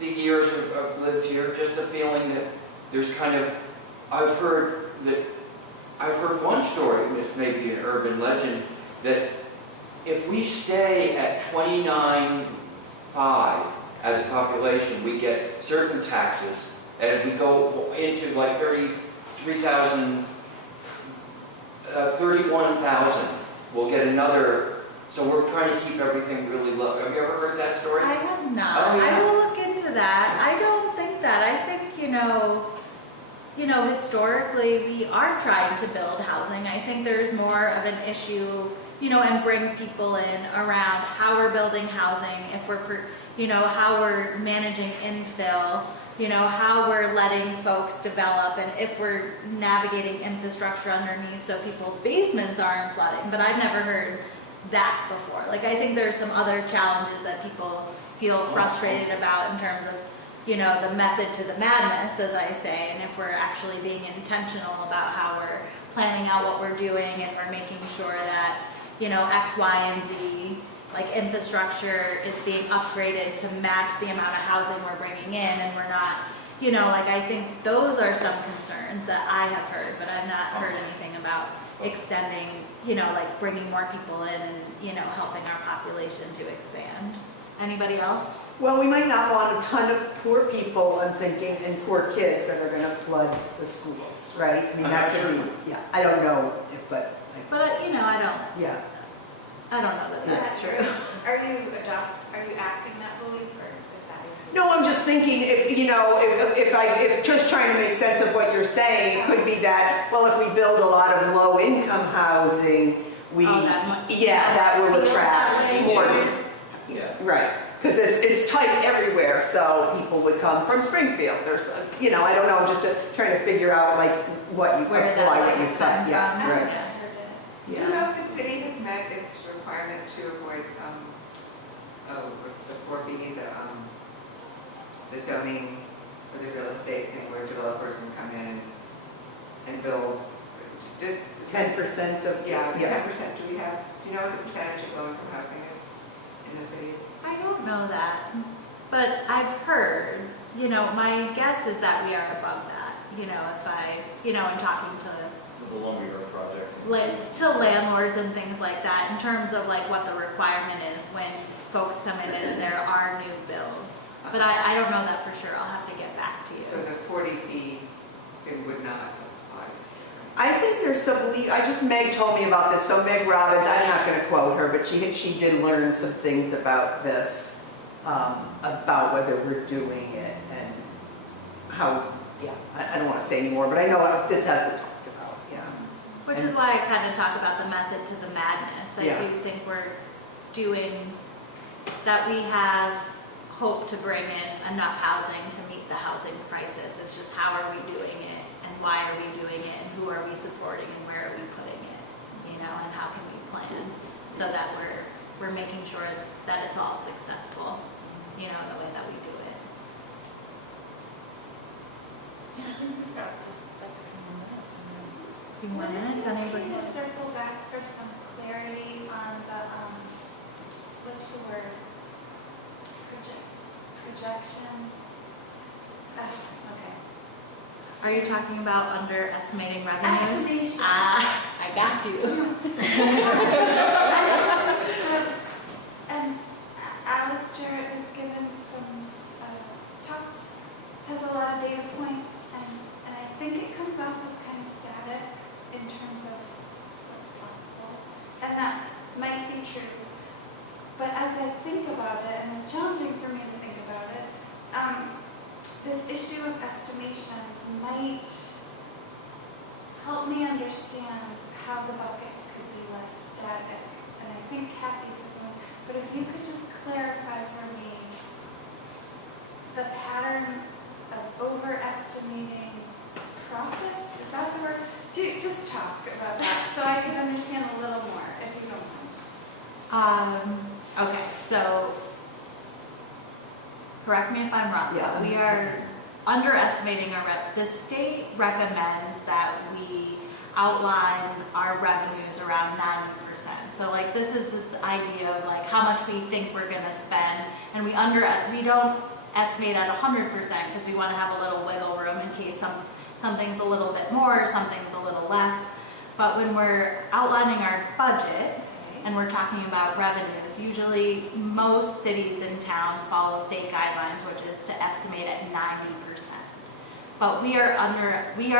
the years I've lived here, just a feeling that there's kind of, I've heard one story, which may be an urban legend, that if we stay at 29.5 as a population, we get certain taxes, and if we go into like 31,000, we'll get another, so we're trying to keep everything really low. Have you ever heard that story? I have not. Oh, yeah. I will look into that. I don't think that. I think, historically, we are trying to build housing. I think there's more of an issue, and bring people in around how we're building housing, if we're, how we're managing infill, how we're letting folks develop, and if we're navigating infrastructure underneath so people's basements aren't flooding. But I've never heard that before. Like, I think there's some other challenges that people feel frustrated about in terms of, the method to the madness, as I say, and if we're actually being intentional about how we're planning out what we're doing, and we're making sure that, X, Y, and Z, like infrastructure is being upgraded to match the amount of housing we're bringing in, and we're not, I think those are some concerns that I have heard, but I've not heard anything about extending, bringing more people in and, helping our population to expand. Anybody else? Well, we might not want a ton of poor people, I'm thinking, and poor kids that are going to flood the schools, right? I mean, that could be, yeah, I don't know, but, But, yeah. I don't know that that's true. Are you acting that belief, or is that? No, I'm just thinking, if just trying to make sense of what you're saying, it could be that, well, if we build a lot of low-income housing, that will attract more. Yeah. Right, because it's tight everywhere, so people would come from Springfield. There's, I don't know, just trying to figure out like what you Where that apply, what might you said. come Yeah, from. right. Yeah. Do you know if the city has met its requirement to avoid what's the 4B, the zoning for the real estate thing where developers can come in and build, just. 10% of. Yeah, the 10%, do you know what the percentage of low-income housing is in the city? I don't know that, but I've heard, my guess is that we are above that, if I, in talking to With the Lumberyard project. to landlords and things like that, in terms of like what the requirement is when folks come in and there are new builds. But I don't know that for sure, I'll have to get back to So you. the 40B thing would not apply. I think there's some, Meg told me about this, so Meg Robbins, I'm not gonna quote her, but she did learn some things about this, about whether we're doing it and how, I don't wanna say anymore, but I know this has been talked about, Which is why I kind of talk about the method to the madness. I Yeah. do think we're doing, that we have hope to bring in enough housing to meet the housing crisis. It's just how are we doing it and why are we doing it and who are we supporting and where are we putting it, and how can we plan so that we're making sure that it's all successful, in the way that we do it. Yeah, I think we've got just like a few more minutes. And then A few more minutes, Would anybody? it be okay to circle back for some clarity on the, what's the word? Projection? Okay. Are you talking about underestimating revenues? Estimation. I got you. And Alex Jarrett has given some talks, has a lot of data points, and I think it comes off as kind of static in terms of what's possible. And that might be true. But as I think about it, and it's challenging for me to think about it, this issue of estimations might help me understand how the buckets could be less static. And I think Kathy said something, but if you could just clarify for me the pattern of overestimating profits, is that the word? Just talk about that so I can understand a little more, if you don't mind. Okay, so correct me if I'm wrong. Yeah. We are underestimating the state recommends that we outline our revenues around 90%. So like this is this idea of like how much we think we're gonna spend, and we don't estimate at 100% because we want to have a little wiggle room in case something's a little bit more, something's a little less. But when we're outlining our budget, and we're talking about revenues, usually most cities and towns follow state guidelines, which is to estimate at 90%. But we are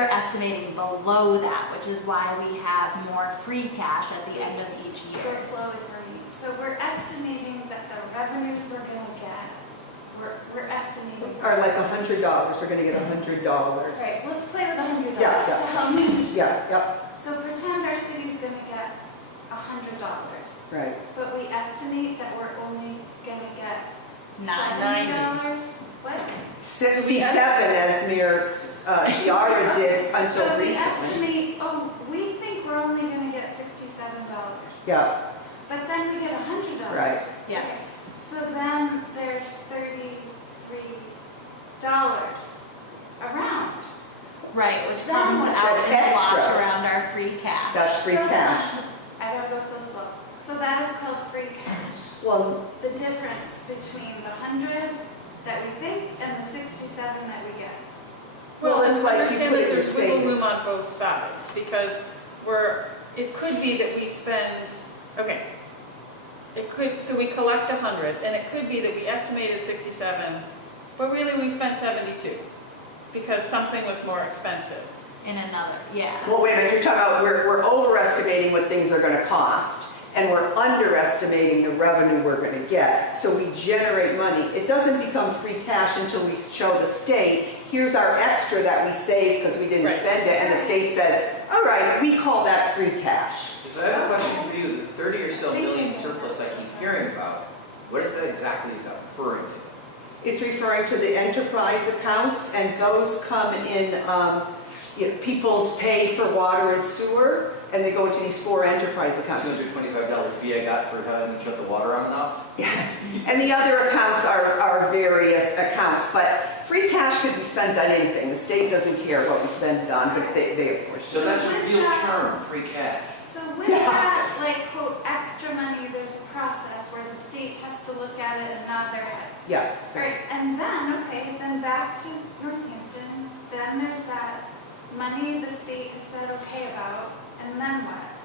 estimating below that, which is why we have more free cash at the end of each Go year. slowly for me. So we're estimating that the revenues we're gonna get, we're estimating. Or like $100, we're gonna get $100. Right, let's play with $100 Yeah, to yeah. help me understand. Yeah, So pretend our city's gonna get $100, right. but we estimate that we're only gonna get $90. $70. What? 67 as Mayor Chiara did until So we recently. estimate, we think we're only gonna get $67. Yeah, But then we get $100. right. Yes. So then there's $33 around. Right, which Then comes what? out That's in the wash extra. around our free cash. That's free So cash. then- I gotta go so slow. So that is called free cash. Well, The difference between the 100 that we think and the 67 that we get. Well, it's and like you understand put that your there's wiggle room savings. on both sides, because it could be that we spend, so we collect 100, and it could be that we estimated 67, but really we spent 72, because something was more expensive. In another, yeah. well, wait a minute, you're talking about, we're overestimating what things are gonna cost, and we're underestimating the revenue we're gonna get. So we generate money. It doesn't become free cash until we show the state, here's our extra that we saved because we didn't Right. spend it, and the state says, all right, we call that free cash. So I have a question for you, the 30 or so million surplus I keep hearing about, what is that exactly is that referring to? It's referring to the enterprise accounts, and those come in people's pay for water and sewer, and they go into these 4 enterprise accounts. $225 fee I got for having to shut the water on and off. Yeah, and the other accounts are various accounts, but free cash could be spent on anything. The state doesn't care what we spend it on, but they of course. So that's a real term, free cash. So with that, like, quote, extra money, there's a process where the state has to look at it and nod their head. Yeah. So- Right, and then, okay, then back to Northampton, then there's that money the state has said okay about, and then what?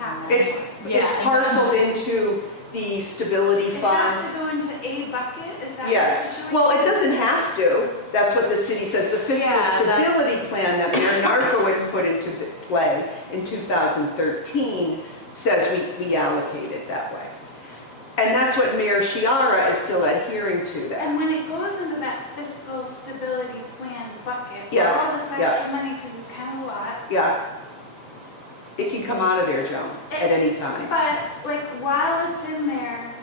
Happens. It's parceled into the stability It fund. has to go into a bucket, is that the Yes, situation? well, it doesn't have to. That's what the city says. The fiscal Yeah, that's- stability plan that Mayor Narkowitz put into play in 2013 says we allocate it that way. And that's what Mayor Chiara is still adhering to that. And when it goes into that fiscal stability plan bucket, Yeah, all this yeah. extra money, because it's kind of a lot. Yeah. It can come out of there, Joan, at any time. But like while it's in there,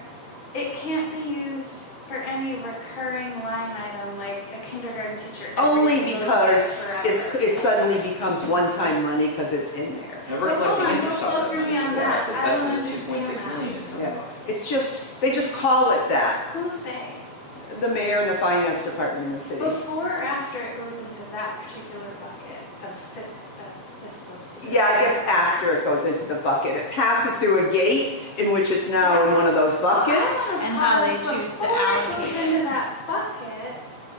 it can't be used for any recurring line item like a kindergarten teacher. every Only single year because forever. it suddenly becomes one-time money because it's in there. Never So collecting hold on, interest go on slow it. for me on that. I That's don't what the understand 2.6 million is coming Yeah. off. It's just, they just call it that. Who's they? The mayor and the finance department in the city. Before or after it goes into that particular bucket of fiscal stability? Yeah, I guess after it goes into the bucket. It passes through a gate in which it's now in one of those buckets. And how they choose to Before it allocate goes it. into that bucket,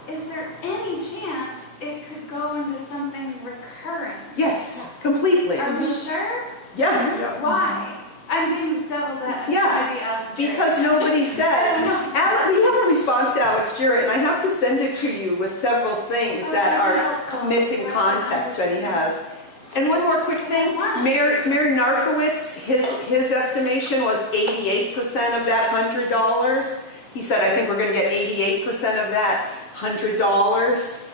is there any chance it could go into something recurring? Yes, completely. Are we sure? Yeah, Why? I'm being devil's advocate. Yeah, Maybe Alex Jarrett. because nobody says. We have a response to Alex Jarrett, and I have to send it to you with several things that are missing context that he has. And one more quick thing, Mayor Narkowitz, his estimation was 88% of that $100. He said, I think we're gonna get 88% of that $100.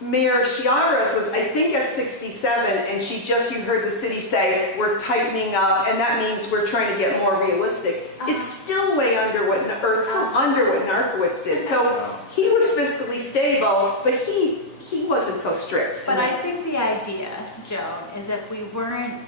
Mayor Chiara's was, I think, at 67, and you heard the city say, we're tightening up, and that means we're trying to get more realistic. It's still way under it's still under what Narkowitz did. So he was fiscally stable, but he wasn't so strict. But I think the idea, Joan, is if we weren't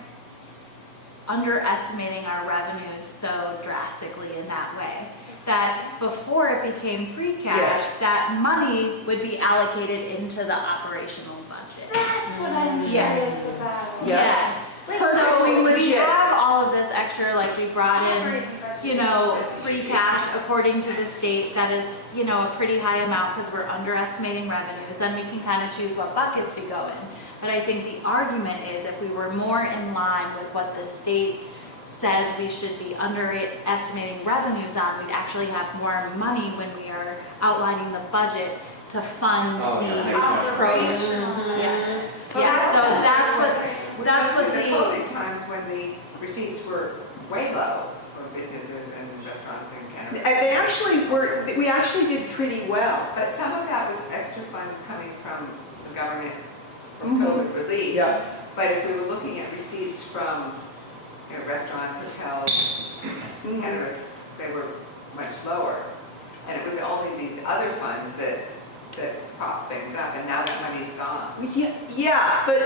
underestimating our revenues so drastically in that way, that before it became free cash, Yes. that money would be allocated into the operational budget. That's what I'm Yes. curious about. Yeah. Yes. Perfectly So we legit. have all of this extra, like we brought in, Operating budget. you know, free cash according to the state, that is, you know, a pretty high amount because we're underestimating revenues, then we can kind of choose what buckets we go in. But I think the argument is if we were more in line with what the state says we should be underestimating revenues on, we'd actually have more money when we are outlining the budget to fund Oh, yeah, the makes sense. program. Yes. Yeah, so that's what The the, COVID times when the receipts were way low for businesses and restaurants and cannabis. We actually did pretty well. But some of that was extra funds coming from the government from COVID relief. Yeah. But if we were looking at receipts from, you know, restaurants, hotels, cannabis, they were much lower. And it was only the other funds that propped things up, and now that money's gone. Yeah, but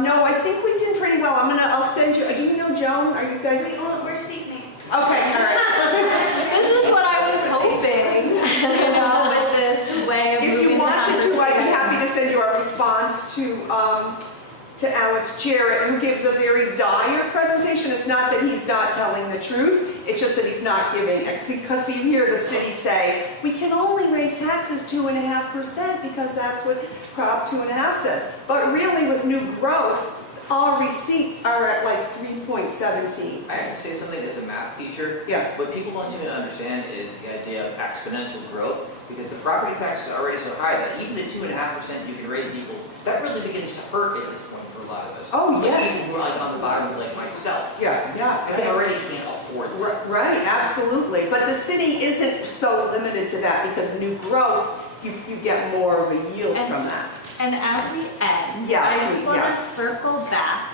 no, I think we did pretty well. I'll send you, do you know Joan? Are you guys? We're seatmates. Okay, all right. this is what I was hoping, you know, with this way of If moving you the wanted to, I'd be conversation. happy to send you our response to Alex Jarrett, who gives a very dire presentation. It's not that he's not telling the truth, it's just that he's not giving, because you hear the city say, we can only raise taxes 2.5% because that's what Prop 2.5 says. But really, with new growth, all receipts are at like 3.17. I have to say something as a math teacher. Yeah. What people don't seem to understand is the idea of exponential growth, because the property tax is already so high that even the 2.5% you can raise people, that really begins to hurt at this point for a lot of us. Oh, Like yes. people who are like on the bottom, like myself. Yeah. And they already can't afford this. Right, absolutely. But the city isn't so limited to that because new growth, you get more of a yield And- from that. And as we end, Yeah, I just please, want yeah. to circle back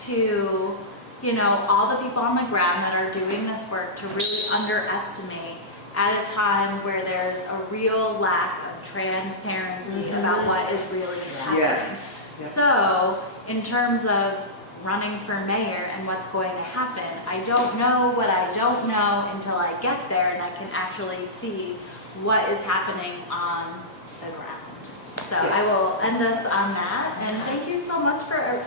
to, you know, all the people on the ground that are doing this work to really underestimate at a time where there's a real lack of transparency about what is really happening. Yes. Yep. So, in terms of running for mayor and what's going to happen, I don't know what I don't know until I get there and I can actually see what is happening on the ground. So I Yes. will end us on that, and thank you so much for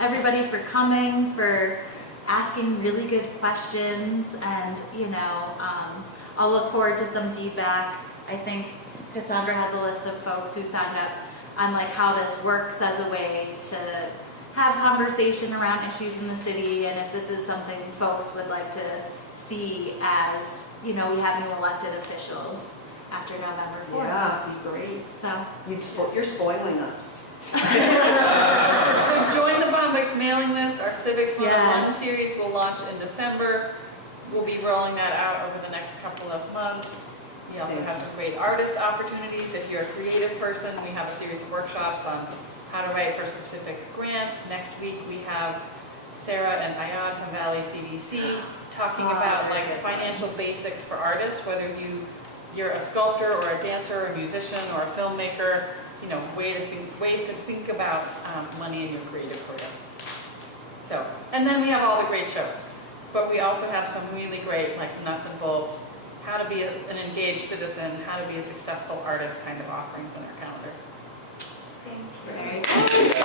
everybody for coming, for asking really good questions, and I'll look forward to some feedback. I think Cassandra has a list of folks who signed up on like how this works as a way to have conversation around issues in the city, and if this is something folks would like to see as, we have new elected officials after November 4th. Yeah, it'd be great. So, You're spoiling us. So join the Bombyx mailing list. Our Civics 101 Yes. series will launch in December. We'll be rolling that out over the next couple of months. We also have some great artist opportunities. If you're a creative person, we have a series of workshops on how to write for specific grants. Next week, we have Sarah and Ayad from Valley CDC talking about like financial basics for artists, whether you're a sculptor or a dancer or a musician or a filmmaker, ways to think about money in your creative career. So, and then we have all the great shows, but we also have some really great like nuts and bolts, how to be an engaged citizen, how to be a successful artist kind of offerings in our calendar. Thank you. Very good.